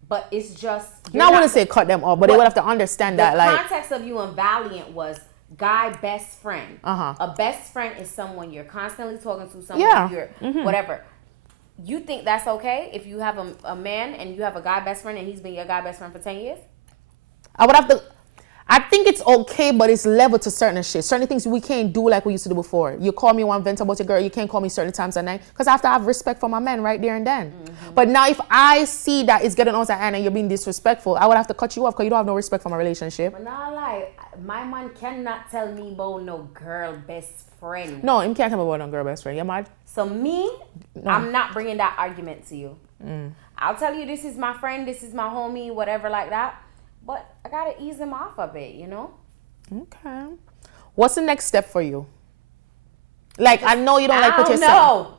But it's just... I wouldn't say cut them off, but they would have to understand that. The context of you and Valiant was guy best friend. Uh-huh. A best friend is someone you're constantly talking to, someone you're... Mm-hmm. Whatever. You think that's okay if you have a man and you have a guy best friend and he's been your guy best friend for 10 years? I think it's okay, but it's level to certain shit. Certain things we can't do like we used to do before. You call me one vent about your girl, you can't call me certain times at night because I have to have respect for my man right there and then. Mm-hmm. But now if I see that it's getting out of hand and you're being disrespectful, I would have to cut you off because you don't have no respect for my relationship. But not lie, my man cannot tell me about no girl best friend. No, him can't tell me about no girl best friend. You mad? So me, no. I'm not bringing that argument to you. I'll tell you this is my friend, this is my homie, whatever like that. But I gotta ease him off a bit, you know? Okay. What's the next step for you? Like, I know you don't like put yourself.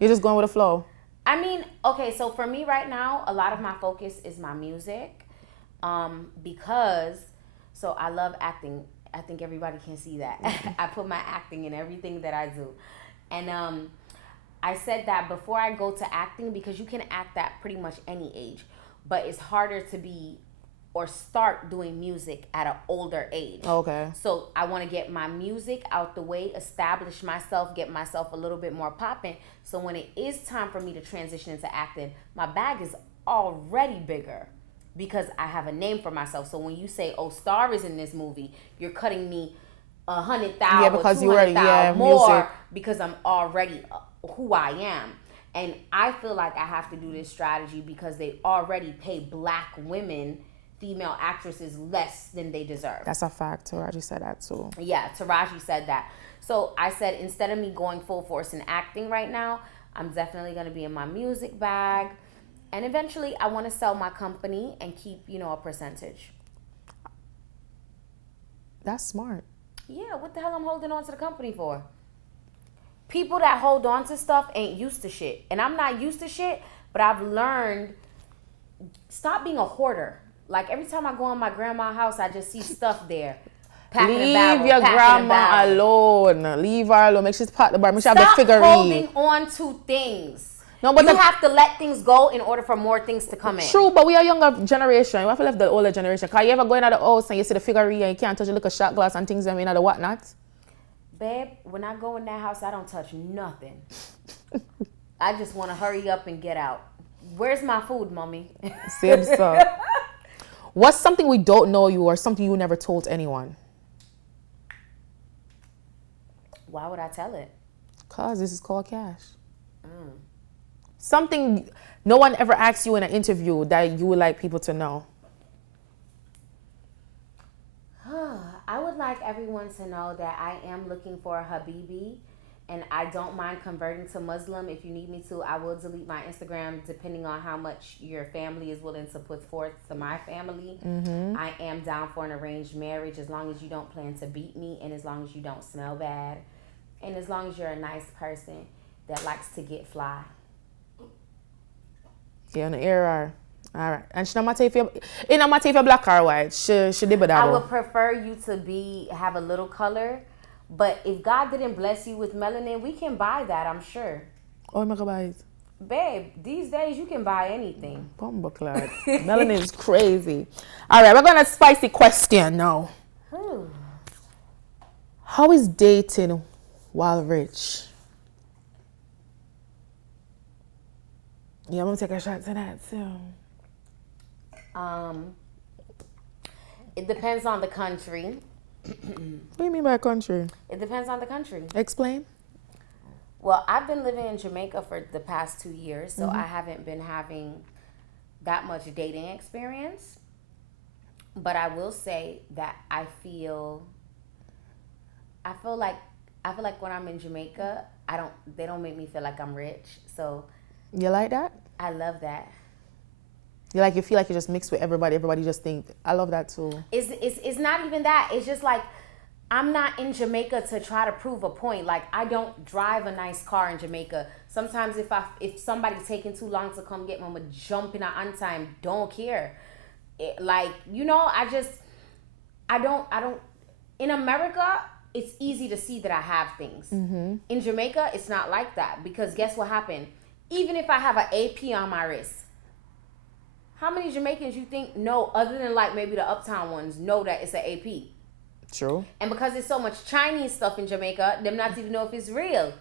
You're just going with the flow. I mean, okay, so for me right now, a lot of my focus is my music. Because, so I love acting. I think everybody can see that. I put my acting in everything that I do. And I said that before I go to acting, because you can act at pretty much any age. But it's harder to be or start doing music at an older age. Okay. So I want to get my music out the way, establish myself, get myself a little bit more popping. So when it is time for me to transition into acting, my bag is already bigger because I have a name for myself. So when you say, "Oh, Star is in this movie," you're cutting me 100,000 or 200,000 more music. Because I'm already who I am. And I feel like I have to do this strategy because they already pay black women, female actresses, less than they deserve. That's a fact. Taraji said that too. Yeah, Taraji said that. So I said, instead of me going full force in acting right now, I'm definitely going to be in my music bag. And eventually I want to sell my company and keep, a percentage. That's smart. Yeah, what the hell I'm holding on to the company for? People that hold on to stuff ain't used to shit. And I'm not used to shit, but I've learned, stop being a hoarder. Like, every time I go in my grandma's house, I just see stuff there. Leave your grandma alone. Leave her alone. Make sure she's pack the bar. Make sure she have the figurine. Stop holding on to things. No, but you have to let things go in order for more things to come in. True, but we are younger generation. You have to leave the older generation. Because you ever go in the house and you see the figurine and you can't touch a little shot glass and things and the whatnot? Babe, when I go in that house, I don't touch nothing. I just want to hurry up and get out. Where's my food, mommy? Same stuff. What's something we don't know you or something you never told anyone? Why would I tell it? Because this is Kall Kash. Something no one ever asked you in an interview that you would like people to know. I would like everyone to know that I am looking for a Habibi and I don't mind converting to Muslim if you need me to. I will delete my Instagram depending on how much your family is willing to put forth to my family. I am down for an arranged marriage as long as you don't plan to beat me, and as long as you don't smell bad, and as long as you're a nice person that likes to get fly. Yeah, on the AR. All right. And she not matter if you're black or white. She did but I would prefer you to have a little color, but if God didn't bless you with melanin, we can buy that, I'm sure. Oh, I'm gonna buy it. Babe, these days you can buy anything. Bumbleclad. Melanin is crazy. All right, we're going to spicy question now. How is dating while rich? Yeah, I'm going to take a shot to that too. It depends on the country. What do you mean by country? It depends on the country. Explain. Well, I've been living in Jamaica for the past 2 years, so I haven't been having that much dating experience. But I will say that I feel like when I'm in Jamaica, they don't make me feel like I'm rich. So You like that? I love that. You feel like you just mix with everybody. Everybody just think. I love that too. It's not even that. It's just like I'm not in Jamaica to try to prove a point. Like I don't drive a nice car in Jamaica. Sometimes if somebody's taking too long to come get me, I'm gonna jump in on time. Don't care. I don't. In America, it's easy to see that I have things. In Jamaica, it's not like that because guess what happened? Even if I have an AP on my wrist, how many Jamaicans you think know, other than like maybe the uptown ones, know that it's an AP? True. And because there's so much Chinese stuff in Jamaica, them not even know if it's real.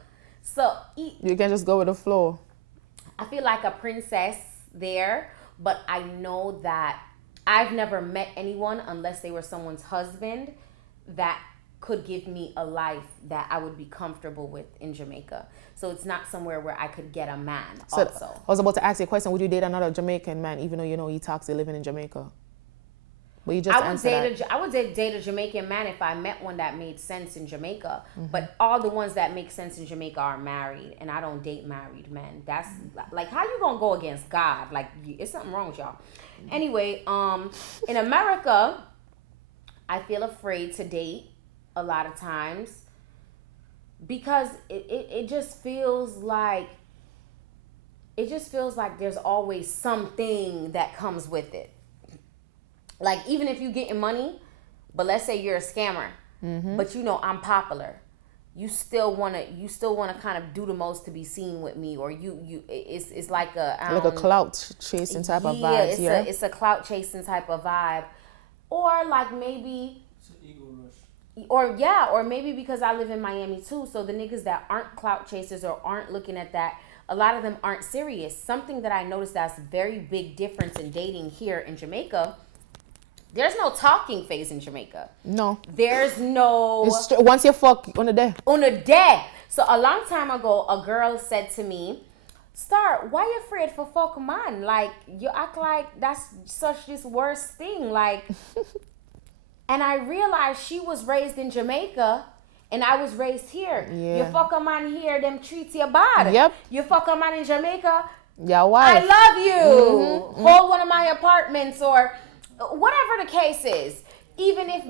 So you can just go with the flow. I feel like a princess there, but I know that I've never met anyone unless they were someone's husband that could give me a life that I would be comfortable with in Jamaica. So it's not somewhere where I could get a man also. I was about to ask you a question. Would you date another Jamaican man even though you know he talks living in Jamaica? But you just I would date a Jamaican man if I met one that made sense in Jamaica. But all the ones that make sense in Jamaica are married, and I don't date married men. That's like, how you gonna go against God? Like, it's something wrong with y'all. Anyway, in America, I feel afraid to date a lot of times because it just feels like there's always something that comes with it. Like, even if you getting money, but let's say you're a scammer, but you know I'm popular, you still wanna kind of do the most to be seen with me, or it's like a clout chasing type of vibe. It's a clout chasing type of vibe, or like maybe it's an ego rush. Or maybe because I live in Miami too, so the niggas that aren't clout chasers or aren't looking at that, a lot of them aren't serious. Something that I noticed that's very big difference in dating here in Jamaica. There's no talking phase in Jamaica. No. There's no... once you fuck, on the day. On the day. So a long time ago, a girl said to me, Star, why you afraid for fuck man? Like, you act like that's such this worst thing. Like, and I realized she was raised in Jamaica and I was raised here. Yeah. You fuck a man here, them treat you bad. Yep. You fuck a man in Jamaica, yeah, wife. I love you. Hold one of my apartments, or whatever the case is. Even if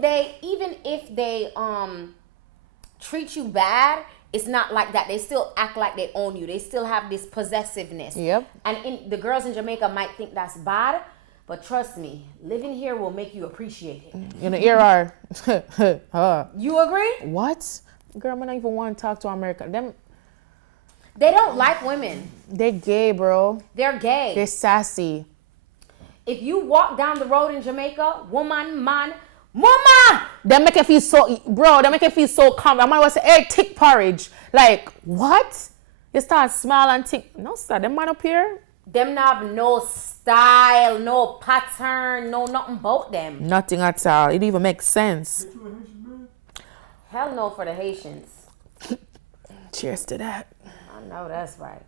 they treat you bad, it's not like that. They still act like they own you. They still have this possessiveness. Yep. And the girls in Jamaica might think that's bad, but trust me, living here will make you appreciate it. You know, ER. You agree? What? Girl, I don't even want to talk to America. They don't like women. They gay, bro. They're gay. They're sassy. If you walk down the road in Jamaica, woman, man, mama! They make it feel so, bro, they make it feel so calm. I might want to say, hey, tick porridge. Like, what? You start smile and tick. No, sir, them man up here. Them not have no style, no pattern, no nothing about them. Nothing at all. It even makes sense. Hell no for the Haitians. Cheers to that. I know that's right.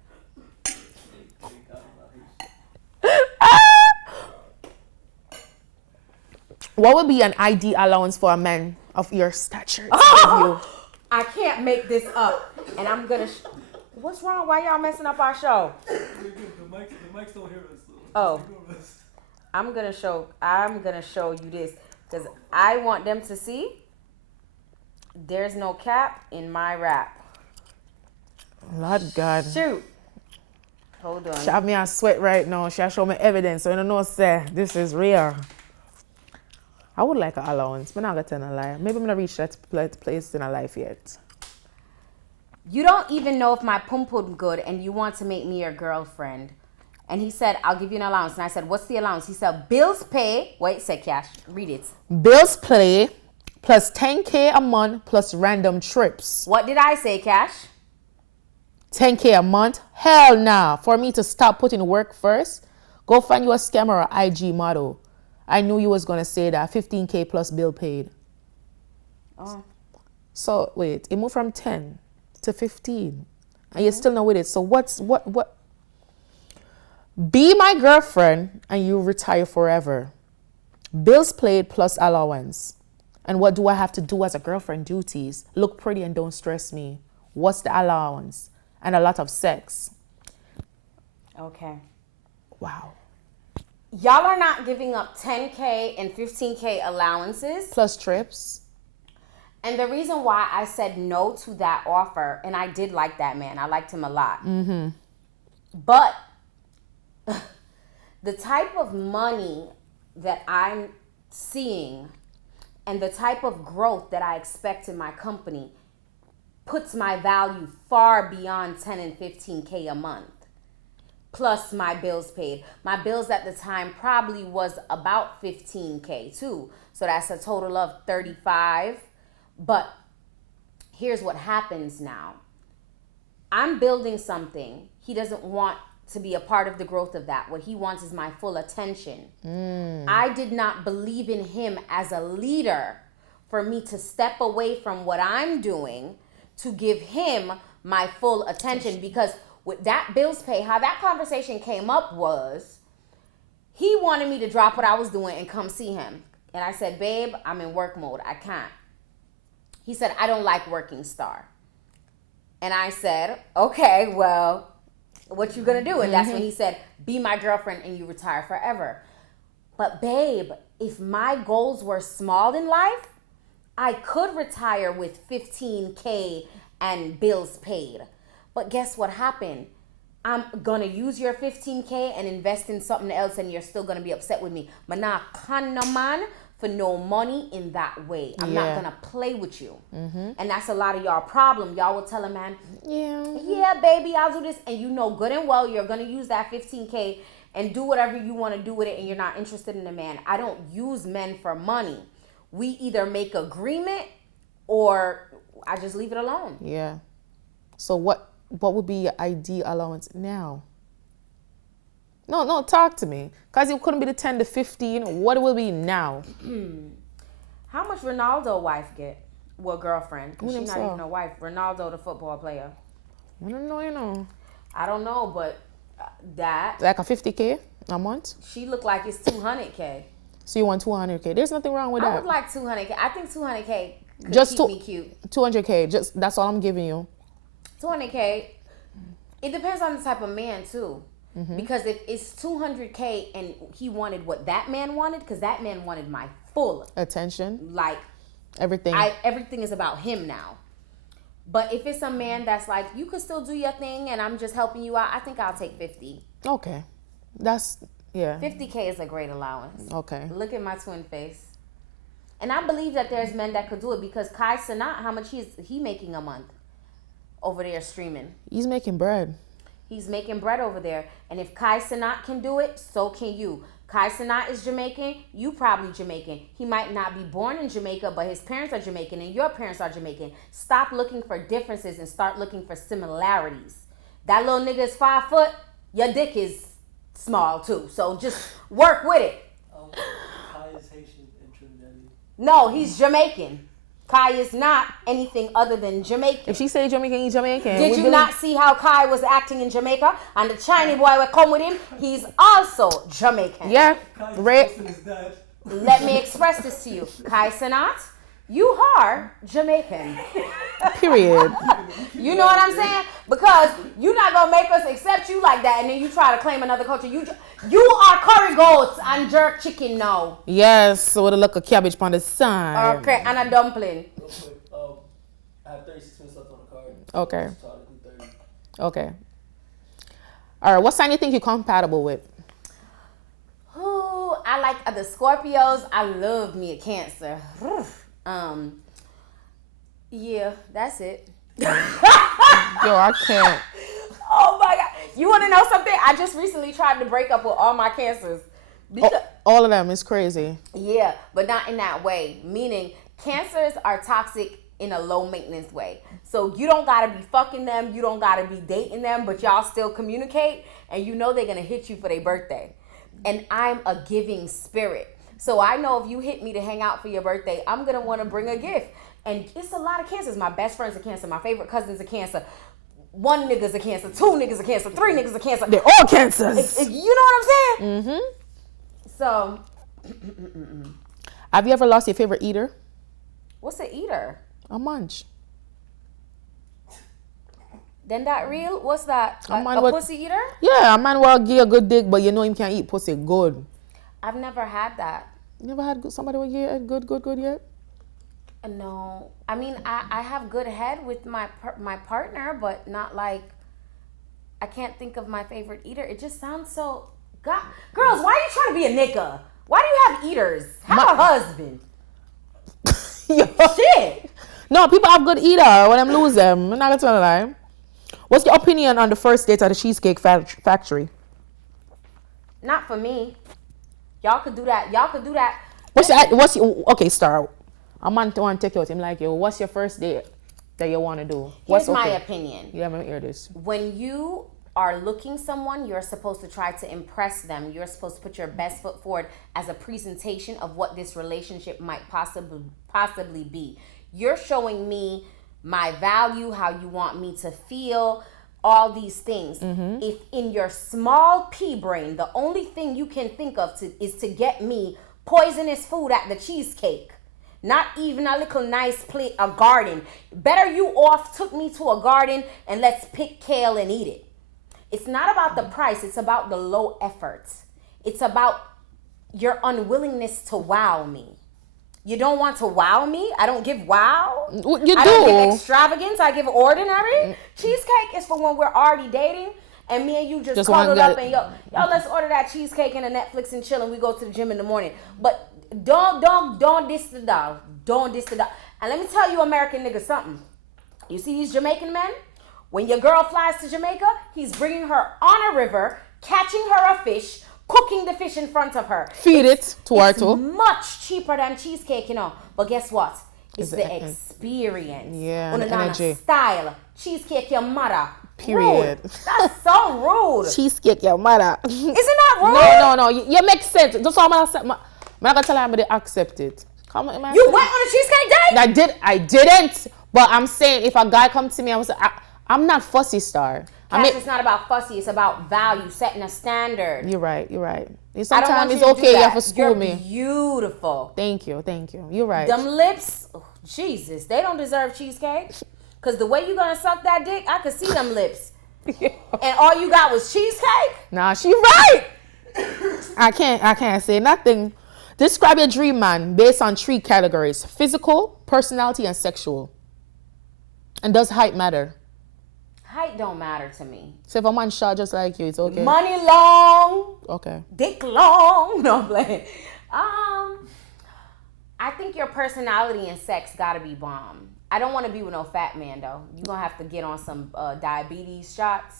What would be an ID allowance for a man of your stature? I can't make this up. And I'm gonna. What's wrong? Why y'all messing up our show? The mics don't hear us. So Oh. just ignore us. I'm gonna show you this because I want them to see. There's no cap in my rap. Lord God. Shoot. Hold on. She have me on sweat right now. She show me evidence. So you know, say this is real. I would like an allowance, but I'm not gonna tell a lie. Maybe I'm gonna reach that place in a life yet. You don't even know if my pum pum good and you want to make me your girlfriend. And he said, I'll give you an allowance. And I said, what's the allowance? He said, bills pay. Wait, say Cash. Read it. Bills pay plus 10K a month plus random trips. What did I say, Cash? 10K a month? Hell nah. For me to stop putting work first, go find you a scammer or IG model. I knew you was going to say that. 15K plus bill paid. Oh. So, wait. It moved from 10 to 15. And you're still not with it. So, what? Be my girlfriend and you retire forever. Bills paid plus allowance. And what do I have to do as a girlfriend duties? Look pretty and don't stress me. What's the allowance? And a lot of sex. Okay. Wow. Y'all are not giving up 10K and 15K allowances. Plus trips. And the reason why I said no to that offer, and I did like that man. I liked him a lot. Mm-hmm. But the type of money that I'm seeing and the type of growth that I expect in my company puts my value far beyond 10 and 15K a month. Plus my bills paid. My bills at the time probably was about 15K too. So that's a total of 35. But here's what happens now. I'm building something. He doesn't want to be a part of the growth of that. What he wants is my full attention. I did not believe in him as a leader for me to step away from what I'm doing to give him my full attention, because with that bills pay, how that conversation came up was he wanted me to drop what I was doing and come see him. And I said, babe, I'm in work mode. I can't. He said, I don't like working Star. And I said, okay, well, what you gonna do? And that's when he said, be my girlfriend and you retire forever. But babe, if my goals were small in life, I could retire with 15K and bills paid. But guess what happened? I'm gonna use your 15K and invest in something else, and you're still gonna be upset with me. But now, man for no money in that way. I'm not gonna play with you. And that's a lot of y'all problem. Y'all will tell a man, yeah, baby, I'll do this. And you know good and well you're gonna use that 15K and do whatever you wanna do with it, and you're not interested in a man. I don't use men for money. We either make agreement or I just leave it alone. Yeah. So what would be your ideal allowance now? No, talk to me. Because it couldn't be the 10 to 15. What will be now? How much Ronaldo wife get? Well, girlfriend. Who She's not them even a wife. Ronaldo, the football player. I don't know, I don't know, but that. Like a 50K a month? She looked like it's 200K. So you want 200K. There's nothing wrong with I that. would like 200K. I think 200K could Just keep me cute. 200K. Just that's all I'm giving you. 200K. It depends on the type of man too. Because if it's 200K and he wanted what that man wanted, because that man wanted my full attention, like everything. Everything is about him now. But if it's a man that's like, you could still do your thing and I'm just helping you out, I think I'll take 50. Okay, that's 50K is a great allowance. Okay. Look at my twin face. And I believe that there's men that could do it, because Kai Cenat, how much he making a month over there streaming? He's making bread. He's making bread over there. And if Kai Cenat can do it, so can you. Kai Cenat is Jamaican. You probably Jamaican. He might not be born in Jamaica, but his parents are Jamaican and your parents are Jamaican. Stop looking for differences and start looking for similarities. That little nigga is 5 foot. Your dick is small too. So just work with it. Kai is Haitian and Trinidadian. No, he's Jamaican. Kai is not anything other than Jamaican. If she say Jamaican, he's Jamaican. Did you not see how Kai was acting in Jamaica? And the Chinese boy will come with him. He's also Jamaican. Yeah. Kai is Right. close to his dad. Let me express this to you. Kai Cenat You are Jamaican. Period. You know what I'm saying? Because you're not gonna make us accept you like that, and then you try to claim another culture. You are curry goats and jerk chicken now. Yes, with a look of cabbage on the side. Okay, and a dumpling. Real quick, I have 36 minutes left on the card. Okay. So I'll do 30. Okay. All right. What sign you think you're compatible with? Ooh, I like the Scorpios. I love me a Cancer. Yeah, that's it. Yo, I can't. Oh my God. You want to know something? I just recently tried to break up with all my Cancers. Because, All of them is crazy. yeah, but not in that way. Meaning, Cancers are toxic in a low maintenance way. So you don't gotta be fucking them, you don't gotta be dating them, but y'all still communicate, and you know they're gonna hit you for their birthday. And I'm a giving spirit. So I know if you hit me to hang out for your birthday, I'm gonna wanna bring a gift. And it's a lot of Cancers. My best friends are Cancer, my favorite cousins are Cancer. One nigga's a Cancer, two niggas a Cancer, three niggas a Cancer. They're all cancers. You know what I'm saying? Mm-hmm. So, Have you ever lost your favorite eater? what's an eater? A munch. Then that real? What's that? A man A what- pussy eater? Yeah, a man will give a good dick, but you know him can't eat pussy good. I've never had that. You never had somebody will give it good yet? No, I mean I have good head with my partner, but not like I can't think of my favorite eater. It just sounds so. God, girls, why are you trying to be a nigga? Why do you have eaters? Have a husband. Yo. Shit. No, people have good eater when them lose them. I'm not gonna tell a lie. What's your opinion on the first date at the Cheesecake Factory? Not for me. Y'all could do that. Y'all could do that. Okay, Star. A man want to take you out. Him like, yo, what's your first date that you want to do? Here's my opinion. You haven't heard this. When you are looking someone, you're supposed to try to impress them. You're supposed to put your best foot forward as a presentation of what this relationship might possibly be. You're showing me my value, how you want me to feel, all these things. If in your small pea brain, the only thing you can think of is to get me poisonous food at the cheesecake, not even a little nice plate, a garden. Better you off took me to a garden and let's pick kale and eat it. It's not about the price. It's about the low effort. It's about your unwillingness to wow me. You don't want to wow me? I don't give wow. You I don't give do. extravagance. I give ordinary. Cheesecake is for when we're already dating and me and you just cuddled wanna up and yo, let's order that cheesecake and a Netflix and chill and we go to the gym in the morning. But don't diss the dog. Don't diss the dog. And let me tell you, American niggas, something. You see these Jamaican men? When your girl flies to Jamaica, he's bringing her on a river, catching her a fish, cooking the fish in front of her. Feed it to her It's too. much cheaper than cheesecake, you know. But guess what? It's Is the it- experience. Yeah, On and energy. style. Cheesecake your mother. Period. Rude. That's so rude. Cheesecake, your mother. Isn't that rude? No. You make sense. Just how I'm gonna tell her to accept it. Come on, man. You went on a cheesecake date? I didn't. But I'm saying if a guy comes to me, I'm not fussy, Star. It's not about fussy. It's about value, setting a standard. You're right. I don't want Sometimes it's you to do okay. You that. have to school You're me. beautiful. Thank you. You're right. Them lips, oh, Jesus, they don't deserve cheesecake. Because the way you gonna suck that dick, I could see them lips. And all you got was cheesecake? Nah, she right. I can't say nothing. Describe your dream man based on 3 categories: physical, personality, and sexual. And does height matter? Height don't matter to me. So if a man short just like you, it's okay. Money long, Okay. dick long. No, I'm playing. I think your personality and sex gotta be bomb. I don't want to be with no fat man though. You gonna have to get on some diabetes shots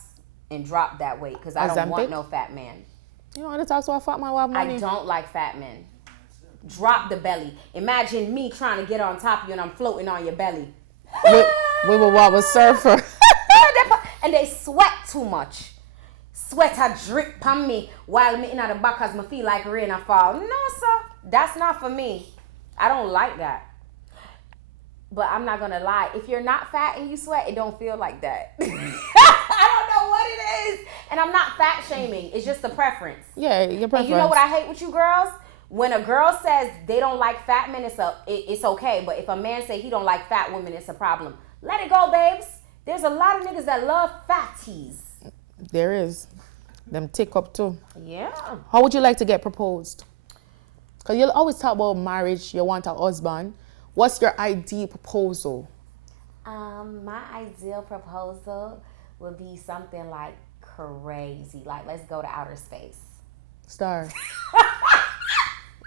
and drop that weight because I don't want Ozempic? no fat man. You don't want to talk to a fat man who have money? I don't like fat men. Drop the belly. Imagine me trying to get on top of you and I'm floating on your belly. We were what was surfer. And they sweat too much. Sweat a drip on me while me in the back as me feel like rain a fall. No, sir. That's not for me. I don't like that. But I'm not gonna lie. If you're not fat and you sweat, it don't feel like that. I don't know what it is. And I'm not fat shaming. It's just a preference. Yeah, your preference. And you know what I hate with you girls? When a girl says they don't like fat men, it's okay. But if a man say he don't like fat women, it's a problem. Let it go, babes. There's a lot of niggas that love fatties. There is. Them tick up too. Yeah. How would you like to get proposed? Because you'll always talk about marriage, you want a husband. What's your ideal proposal? My ideal proposal would be something like crazy. Like, let's go to outer space. Star.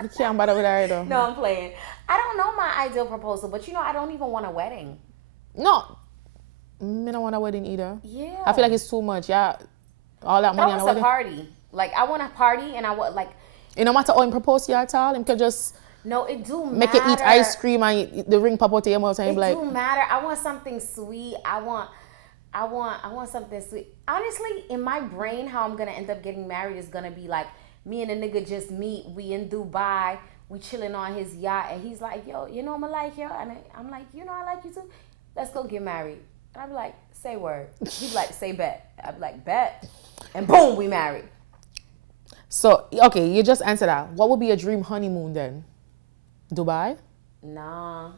You can't bother with that either. No, I'm playing. I don't know my ideal proposal, but I don't even want a wedding. No. Me don't want a wedding either. Yeah. I feel like it's too much. Yeah. All that money on a Throw us wedding. a party. Like, I want a party, and I want, like... It no matter how him propose to you at all, him can just No, it do matter. make you eat ice cream and the ring pop out to your mouth and It be like... do matter. I want something sweet. I want something sweet. Honestly, in my brain, how I'm gonna end up getting married is gonna be like me and a nigga just meet. We in Dubai. We chilling on his yacht, and he's like, "Yo, I'ma like you," and I'm like, "I like you too. Let's go get married." And I'd be like, "Say word." He'd be like, "Say bet." I'd be like, "Bet," and boom, we married. So, okay, you just answered that. What would be a dream honeymoon then? Dubai? Nah,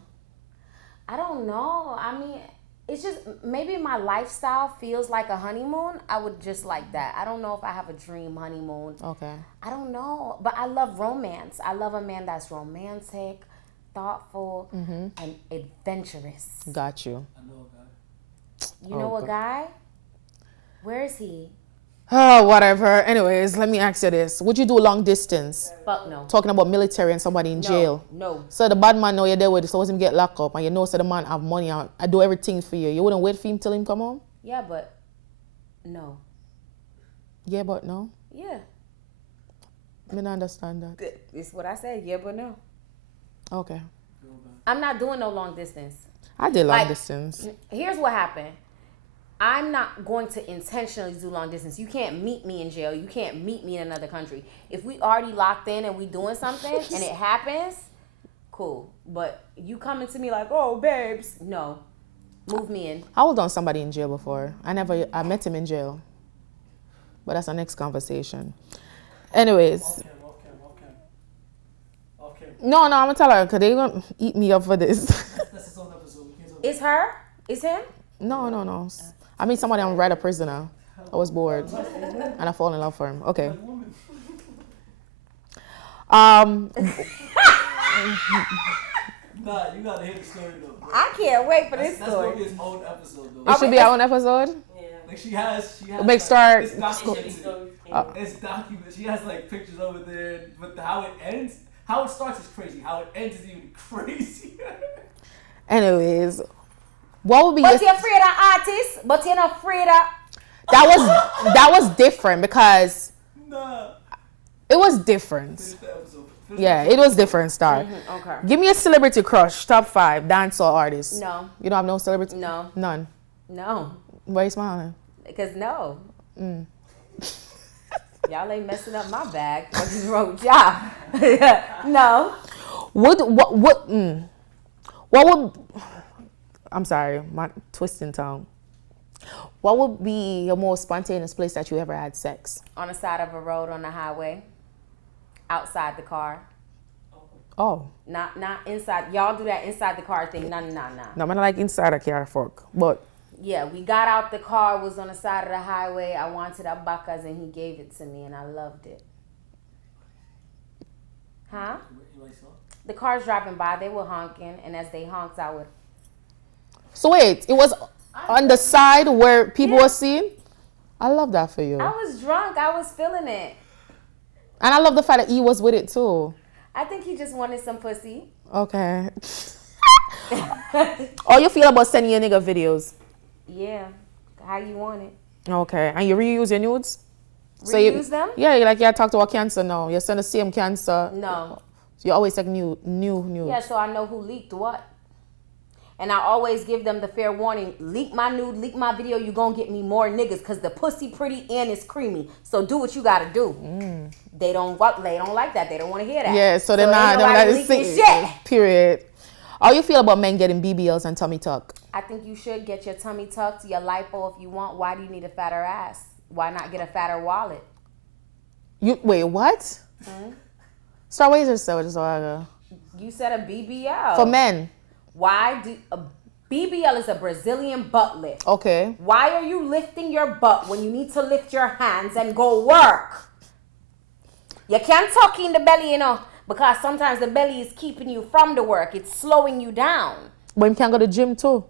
I don't know. I mean, it's just maybe my lifestyle feels like a honeymoon. I would just like that. I don't know if I have a dream honeymoon. Okay. I don't know, but I love romance. I love a man that's romantic, thoughtful, and adventurous. Got you. I know a guy. You know a guy? Where is he? Oh, whatever. Anyways, let me ask you this. Would you do long distance? Fuck no. Talking about military and somebody in jail. No. So the bad man know you're there with, so him get locked up, and you know so the man have money and I do everything for you. You wouldn't wait for him till him come home? Yeah, but no. Yeah, but no. Yeah. I don't understand that. It's what I said. Yeah, but no. Okay. I'm not doing no long distance. I did long Like, distance. Here's what happened. I'm not going to intentionally do long distance. You can't meet me in jail. You can't meet me in another country. If we already locked in and we doing something and it happens, cool. But you coming to me like, oh, babes. No. Move me in. I was on somebody in jail before. I met him in jail. But that's our next conversation. Anyways. Off cam. No, I'm going to tell her because they're going to eat me up for this. That's his own episode. We can't talk It's her? It's him? No. I mean somebody on Write a Prisoner. I was bored. And I fall in love for him. Okay. Nah, you gotta hear the story though. Bro. I can't wait for this That's story. gonna be his own episode though. It should be our own episode. Like she has Big star. It's documented. It's documented. She has like pictures over there, but how it ends, how it starts is crazy. How it ends is even crazy. Anyways, what would be But you're afraid of artists, but you're not afraid of... that was different because Nah. it was different. Finish the episode. Yeah, it was different, Star. Okay. Give me a celebrity crush, top 5 dancehall artists. No. You don't have no celebrity? No. None. No. Why are you smiling? Because no. Y'all ain't messing up my bag. What is wrong with y'all? No. What would, I'm sorry, my twisting tongue. What would be your most spontaneous place that you ever had sex? On the side of a road on the highway. Outside the car. Oh. Not inside. Y'all do that inside the car thing. No. No, I'm not like inside a car fuck. But Yeah, we got out the car, was on the side of the highway. I wanted a Bacchus and he gave it to me and I loved it. Huh? The cars driving by, they were honking, and as they honked, I would... so wait, it was on the side where people were seeing? I love that for you. I was drunk. I was feeling it. And I love the fact that he was with it too. I think he just wanted some pussy. Okay. How you feel about sending your nigga videos? Yeah, how you want it. Okay. And you reuse your nudes? Reuse them? Yeah, you talked about cancer now. You send the same cancer. No. So you always take new nudes. Yeah, so I know who leaked what. And I always give them the fair warning. Leak my nude, leak my video, you gonna get me more niggas because the pussy pretty and it's creamy. So do what you gotta do. They don't like that. They don't want to hear that. Yeah, so they're ain't not nobody leaking leaking shit. Period. How you feel about men getting BBLs and tummy tuck? I think you should get your tummy tucked, your lipo if you want. Why do you need a fatter ass? Why not get a fatter wallet? You wait, what? So what you just said just a while ago? You said a BBL. For men. Why do a BBL is a Brazilian butt lift. Okay. Why are you lifting your butt when you need to lift your hands and go work? You can't tuck in the belly, you know, because sometimes the belly is keeping you from the work. It's slowing you down. But you can go to the gym too.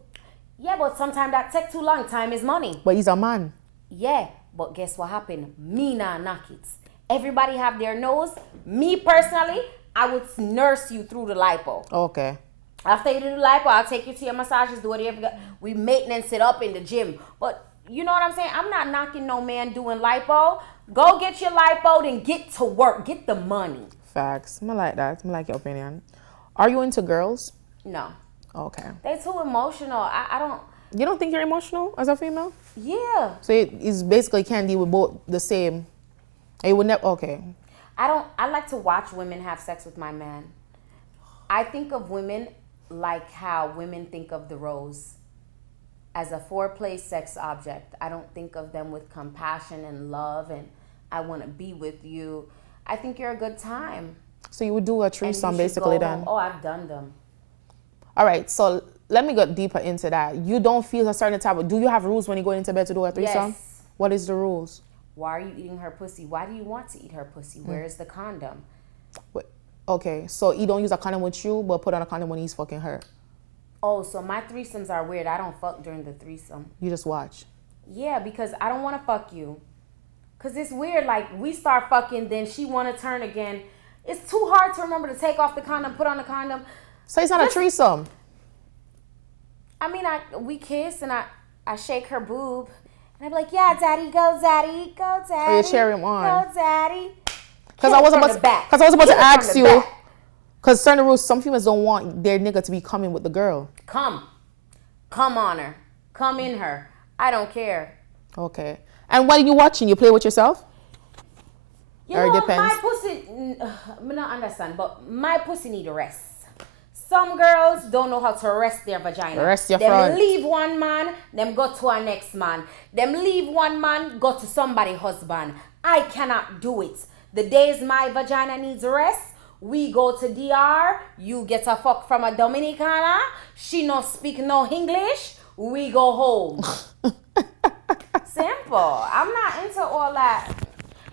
Yeah, but sometimes that take too long. Time is money. But he's a man. Yeah, but guess what happened? Me nah knock it. Everybody have their nose. Me personally, I would nurse you through the lipo. Okay. After you do the lipo, I'll take you to your massages, do whatever you got. We maintenance it up in the gym. But you know what I'm saying? I'm not knocking no man doing lipo. Go get your lipo, then get to work. Get the money. Facts. I like that. I like your opinion. Are you into girls? No. Okay. They too emotional. I don't. You don't think you're emotional as a female? Yeah. So it's basically can deal with both the same. You would never. Okay. I like to watch women have sex with my man. I think of women like how women think of the rose as a foreplay sex object. I don't think of them with compassion and love and I want to be with you. I think you're a good time. So you would do a threesome basically then? Oh, I've done them. All right, so let me get deeper into that. You don't feel a certain type of, do you have rules when you go into bed to do a threesome? Yes. What is the rules? Why are you eating her pussy? Why do you want to eat her pussy? Where is the condom? Okay, so he don't use a condom with you, but put on a condom when he's fucking her. Oh, so my threesomes are weird. I don't fuck during the threesome. You just watch. Yeah, because I don't want to fuck you. Because it's weird. Like, we start fucking, then she want to turn again. It's too hard to remember to take off the condom, put on the condom. So it's not a threesome? I mean, we kiss and I shake her boob. And I'm like, yeah, daddy, go, daddy, go, daddy. Oh, you cheer him on. Go, daddy. Because I was about to ask you, because certain rules, some females don't want their nigga to be coming with the girl. Come on her. Come in her. I don't care. Okay. And when you watching, you play with yourself? You or know, it depends? my pussy, I don't understand, but my pussy need a rest. Some girls don't know how to rest their vagina. Rest your them front. Leave one man, them go to a next man. Them leave one man, go to somebody's husband. I cannot do it. The days my vagina needs rest, we go to DR, you get a fuck from a Dominicana, she no speak no English, we go home. Simple. I'm not into all that.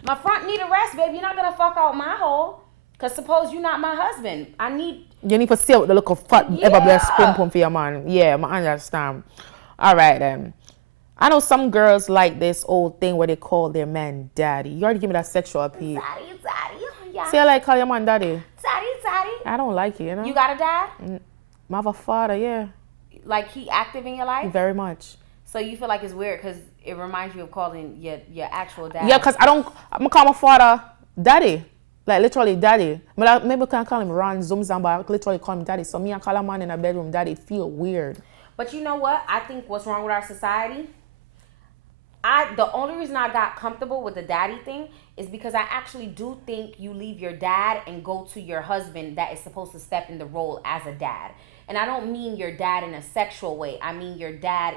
My front need a rest, baby. You're not gonna fuck out my hole. Cause suppose you're not my husband. You need to see what the look of fat ever bless pum pum for your man. Yeah, I understand. All right then. I know some girls like this old thing where they call their man daddy. You already give me that sexual appeal. Daddy. Yeah. See, I like call your man daddy. Daddy. I don't like it, you know? You got a dad? I have a father, yeah. Like he active in your life? Very much. So you feel like it's weird because it reminds you of calling your actual dad? Yeah, because I'm going to call my father daddy. Like literally daddy. Maybe I can call him Ron Zumzam, but I literally call him daddy. So me and call a man in a bedroom daddy feel weird. But you know what? I think what's wrong with our society, the only reason I got comfortable with the daddy thing is because I actually do think you leave your dad and go to your husband that is supposed to step in the role as a dad. And I don't mean your dad in a sexual way. I mean your dad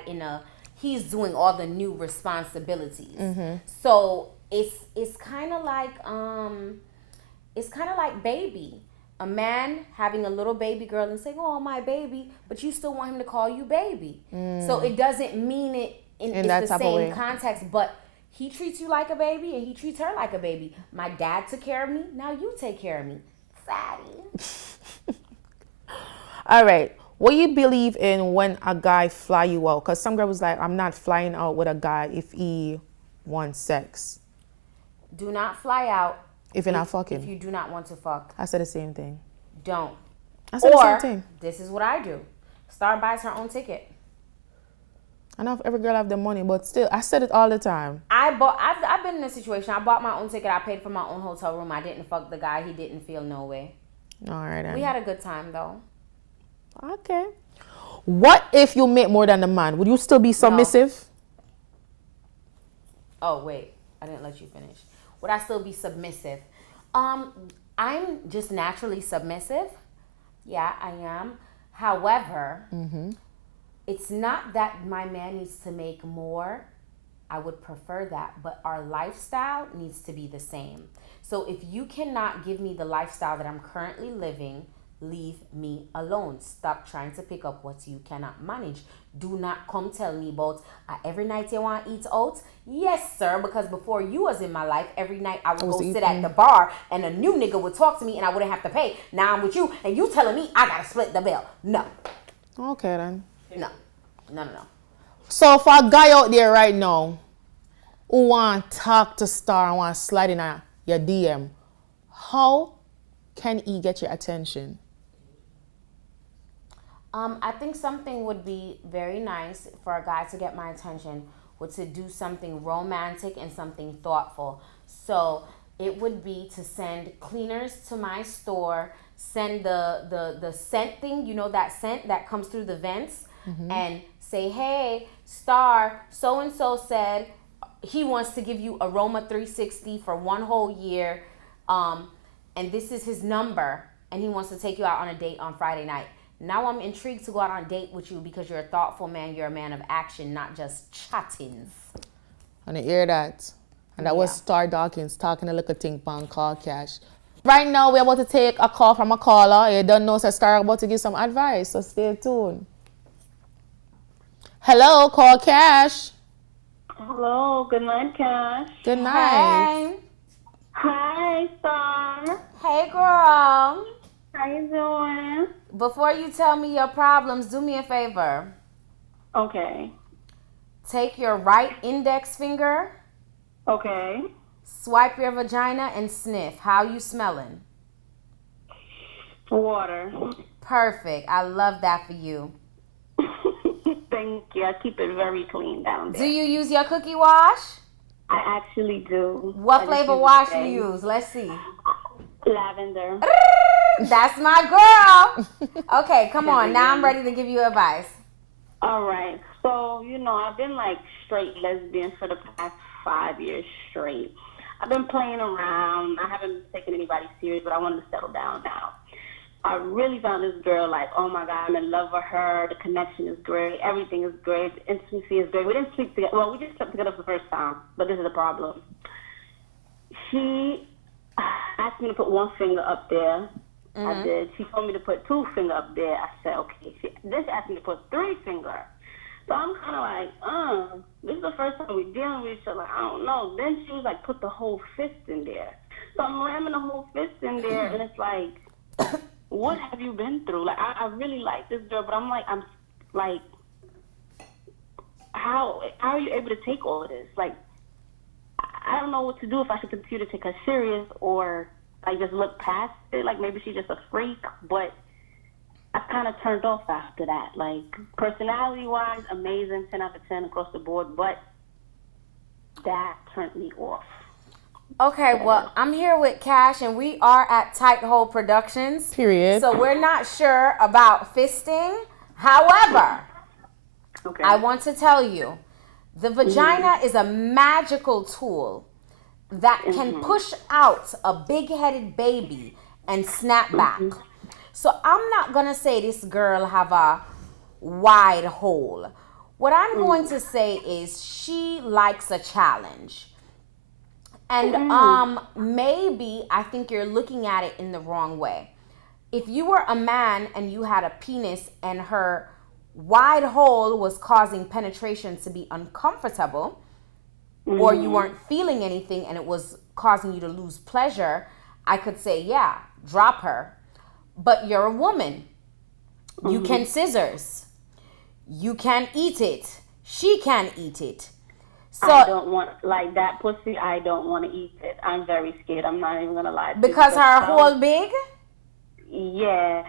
he's doing all the new responsibilities. Mm-hmm. So it's kind of like baby. A man having a little baby girl and saying, "Oh, my baby," but you still want him to call you baby. So it doesn't mean it in the same context, but he treats you like a baby and he treats her like a baby. My dad took care of me, now you take care of me. Fatty. All right. What you believe in when a guy fly you out? Because some girl was like, I'm not flying out with a guy if he wants sex. Do not fly out if you're not fucking. If you do not want to fuck. I said the same thing. Don't. I said the same thing. This is what I do. Star buys her own ticket. I know every girl have the money, but still, I said it all the time. I've been in a situation. I bought my own ticket. I paid for my own hotel room. I didn't fuck the guy. He didn't feel no way. All right. Then. We had a good time though. Okay. What if you make more than the man? Would you still be submissive? No. Oh wait, I didn't let you finish. Would I still be submissive? I'm just naturally submissive. Yeah, I am. However, it's not that my man needs to make more. I would prefer that. But our lifestyle needs to be the same. So if you cannot give me the lifestyle that I'm currently living, leave me alone. Stop trying to pick up what you cannot manage. Do not come tell me about every night you want to eat out. Yes, sir, because before you was in my life, every night I would go sit at the bar and a new nigga would talk to me and I wouldn't have to pay. Now I'm with you and you telling me I gotta split the bill. No. Okay then. No. No. So for a guy out there right now who want to talk to Star and want to slide in your DM, how can he get your attention? I think something would be very nice for a guy to get my attention would to do something romantic and something thoughtful. So it would be to send cleaners to my store, send the scent thing, you know, that scent that comes through the vents, and say, hey, Star, so-and-so said he wants to give you Aroma 360 for 1 whole year, and this is his number, and he wants to take you out on a date on Friday night. Now I'm intrigued to go out on a date with you because you're a thoughtful man. You're a man of action, not just chattings. And I hear that. And that was Star Dawkins talking a little thing on Kall Kash. Right now, we're about to take a call from a caller. You don't know, so Star about to give some advice, so stay tuned. Hello, Kall Kash. Hello, good night, Kash. Good night. Hey. Hi, Star. Hey, girl. How you doing? Before you tell me your problems, do me a favor. Okay. Take your right index finger, Okay. swipe your vagina, and sniff. How you smelling? Water. Perfect. I love that for you. Thank you. I keep it very clean down there. Do you use your cookie wash? I actually do. What flavor wash you use? Let's see. Lavender. That's my girl. Okay, come on. Now I'm ready to give you advice. All right. So, I've been like straight lesbian for the past 5 years straight. I've been playing around. I haven't taken anybody serious, but I wanted to settle down now. I really found this girl like, oh my God, I'm in love with her. The connection is great. Everything is great. The intimacy is great. We didn't sleep together. Well, we just slept together for the first time, but this is the problem. She asked me to put 1 finger up there. I did. She told me to put 2 finger up there. I said, okay. This asked me to put 3 finger. So I'm kind of like, this is the first time we're dealing with each other. I don't know. Then she was like, put the whole fist in there. So I'm ramming the whole fist in there, and it's like, what have you been through? Like, I really like this girl, but I'm like, how are you able to take all of this? Like, I don't know what to do, if I should continue to take her serious or like just look past it. Like, maybe she's just a freak, but I kind of turned off after that. Like, personality-wise, amazing, 10 out of 10 across the board, but that turned me off. Okay, well, I'm here with Kash, and we are at Tight Hole Productions. Period. So we're not sure about fisting. However, Okay. I want to tell you, the vagina is a magical tool that can push out a big-headed baby and snap back. So I'm not going to say this girl have a wide hole. What I'm going to say is she likes a challenge. And maybe I think you're looking at it in the wrong way. If you were a man and you had a penis and her wide hole was causing penetration to be uncomfortable, or you weren't feeling anything and it was causing you to lose pleasure, I could say, yeah, drop her. But you're a woman. You can scissors. You can eat it. She can eat it. So I don't want, like, that pussy, I don't want to eat it. I'm very scared. I'm not even going to lie to you. because her hole big? Yeah.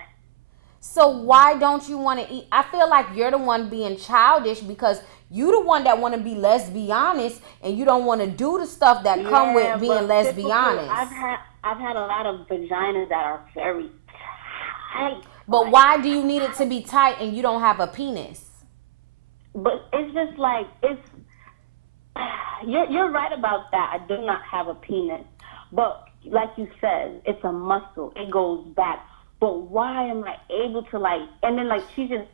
So why don't you want to eat? I feel like you're the one being childish because you the one that want to be lesbianist and you don't want to do the stuff that come with being lesbianist. I've had a lot of vaginas that are very tight. But why do you need it to be tight and you don't have a penis? But it's just like, you're right about that. I do not have a penis. But like you said, it's a muscle. It goes back. But why am I able to, like, and then, like, she just,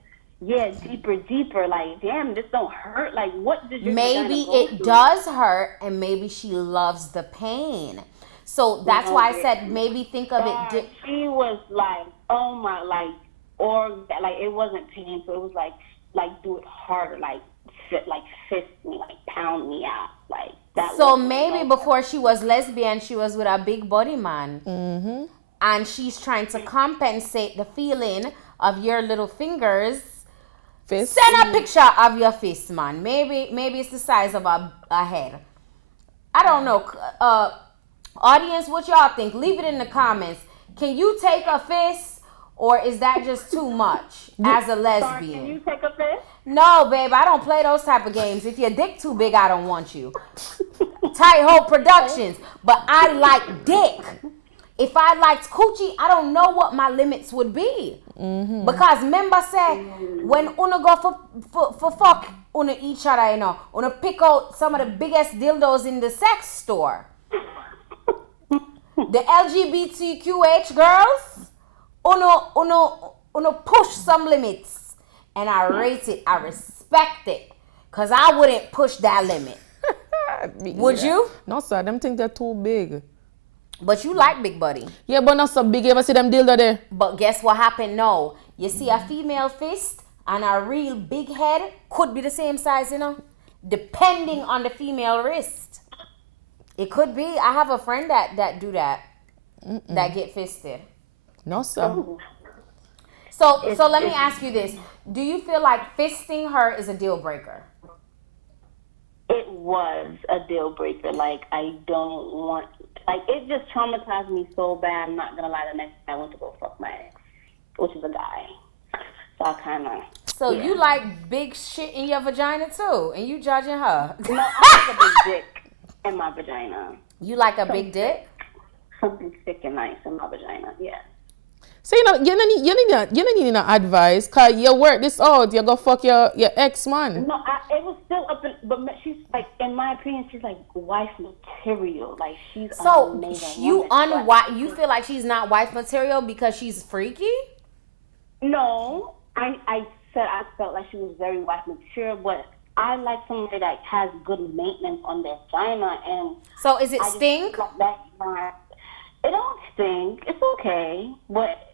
yeah, deeper. Like, damn, this don't hurt. Like, what did your Maybe vagina go it through? does hurt, and maybe she loves the pain. So that's No, why I said maybe think of it. she was like, oh my, or like it wasn't painful. It was like do it harder, like fist me, like pound me out, like that. So maybe before she was lesbian, she was with a big body man, and she's trying to compensate the feeling of your little fingers. Fist. Send a picture of your fist, man. Maybe it's the size of a head. I don't know. Audience, what y'all think? Leave it in the comments. Can you take a fist, or is that just too much as a lesbian? Can you take a fist? No, babe, I don't play those type of games. If your dick too big, I don't want you. Tight Hole Productions. But I like dick. If I liked coochie, I don't know what my limits would be. Because member say, when una go for fuck una each other, you know, una pick out some of the biggest dildos in the sex store. The LGBTQH girls, una push some limits. And I rate it, I respect it. Because I wouldn't push that limit. Would you? No, sir. Them think they're too big. But you like big body. Yeah, but not so big. You ever see them dildo there? But guess what happened? No. You see a female fist and a real big head could be the same size, you know? Depending on the female wrist. It could be. I have a friend that do that. That get fisted. No, sir. So let me ask you this. Do you feel like fisting her is a deal breaker? It was a deal breaker. Like, I don't want, like, it just traumatized me so bad. I'm not gonna lie. The next day I went to go fuck my ex, which is a guy. So I kind of. So you like big shit in your vagina too, and you judging her? No, I like a big dick in my vagina. You like a big dick? Something thick and nice in my vagina. Yeah. So you don't need no advice, cause you work this out. You go fuck your ex man. No, it was still up in, but she's like, in my opinion, she's like wife material. Like, she's So an amazing you woman. you feel like she's not wife material because she's freaky? No, I said I felt like she was very wife material, but I like somebody that has good maintenance on their vagina. And So is it I just stink? feel like it don't stink. It's okay, but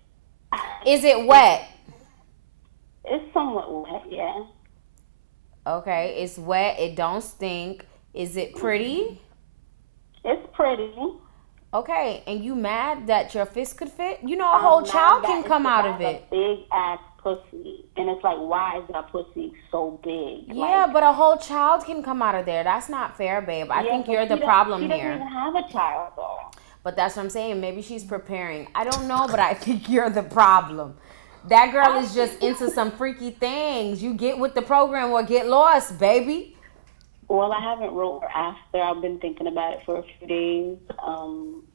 Is it wet? it's somewhat wet. Yeah. Okay, it's wet. It don't stink. Is it pretty? It's pretty. Okay, and you mad that your fist could fit? You know, a whole child can come out of it. Big ass pussy, and it's like, why is that pussy so big? Yeah, but a whole child can come out of there. That's not fair, babe. I think you're the problem she here. doesn't even have a child though. But that's what I'm saying. Maybe she's preparing. I don't know, but I think you're the problem. That girl is just into some freaky things. You get with the program or get lost, baby. Well, I haven't wrote her after. I've been thinking about it for a few days,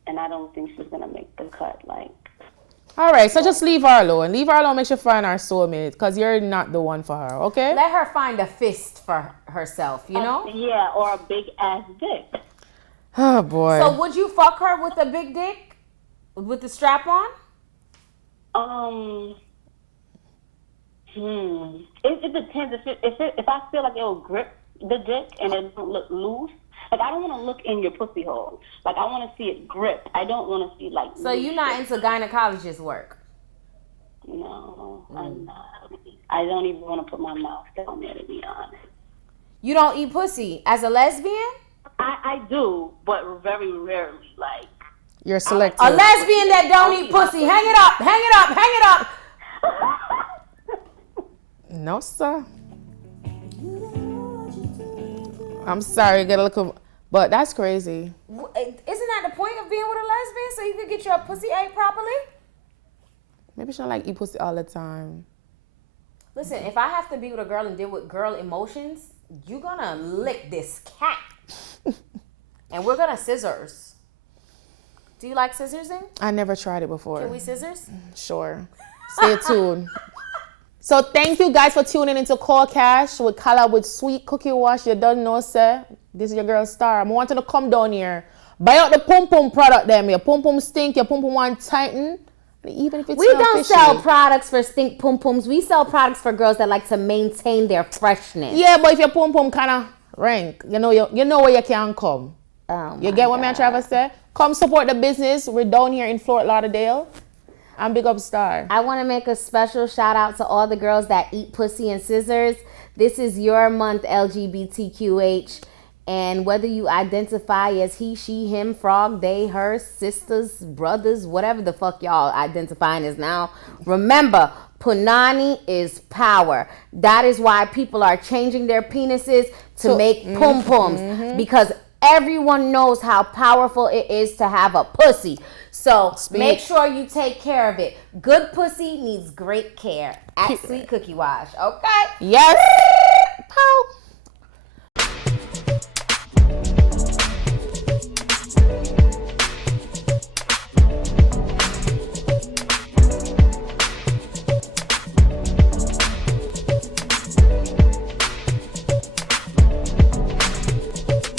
and I don't think she's gonna make the cut. Like. All right, so just leave her alone. Leave her alone. Make sure you find her soulmate, cause you're not the one for her. Okay. Let her find a fist for herself. You know. Yeah, or a big ass dick. Oh boy. So would you fuck her with a big dick, with the strap on? It depends. If I feel like it will grip the dick and it don't look loose, like, I don't want to look in your pussy hole. Like, I want to see it grip. I don't want to see like. So you're not into gynecologist work? No, I'm not. I don't even want to put my mouth down there, to be honest. You don't eat pussy as a lesbian? I do, but very rarely. Like, You're selective. A lesbian that don't eat pussy. Hang it up. Hang it up. Hang it up. No, sir. I'm sorry, get a look, but that's crazy. Isn't that the point of being with a lesbian? So you could get your pussy ate properly? Maybe she don't like eat pussy all the time. Listen, if I have to be with a girl and deal with girl emotions, you're gonna lick this cat. And we're gonna scissors. Do you like scissorsing? I never tried it before. Can we scissors? Sure. Stay tuned. So thank you guys for tuning into Kall Kash with Kalla with Sweet Cookie Wash. You don't know, sir. This is your girl Star. I want you to come down here. Buy out the pum pum product them. Your pum pum stink, your pum pum want tighten. Even if it's We not don't fishy. sell products for stink pum pums. We sell products for girls that like to maintain their freshness. Yeah, but if your pum pum kind of rank, you know where you can come. You get what me and Travis say? Come support the business. We're down here in Fort Lauderdale. I'm Big Up Star. I want to make a special shout out to all the girls that eat pussy and scissors. This is your month, LGBTQH. And whether you identify as he, she, him, frog, they, her, sisters, brothers, whatever the fuck y'all identifying as now, remember, punani is power. That is why people are changing their penises to make pum pums, because everyone knows how powerful it is to have a pussy. So make sure you take care of it. Good pussy needs great care. At Sweet Cookie Wash, okay? Yes. Pow.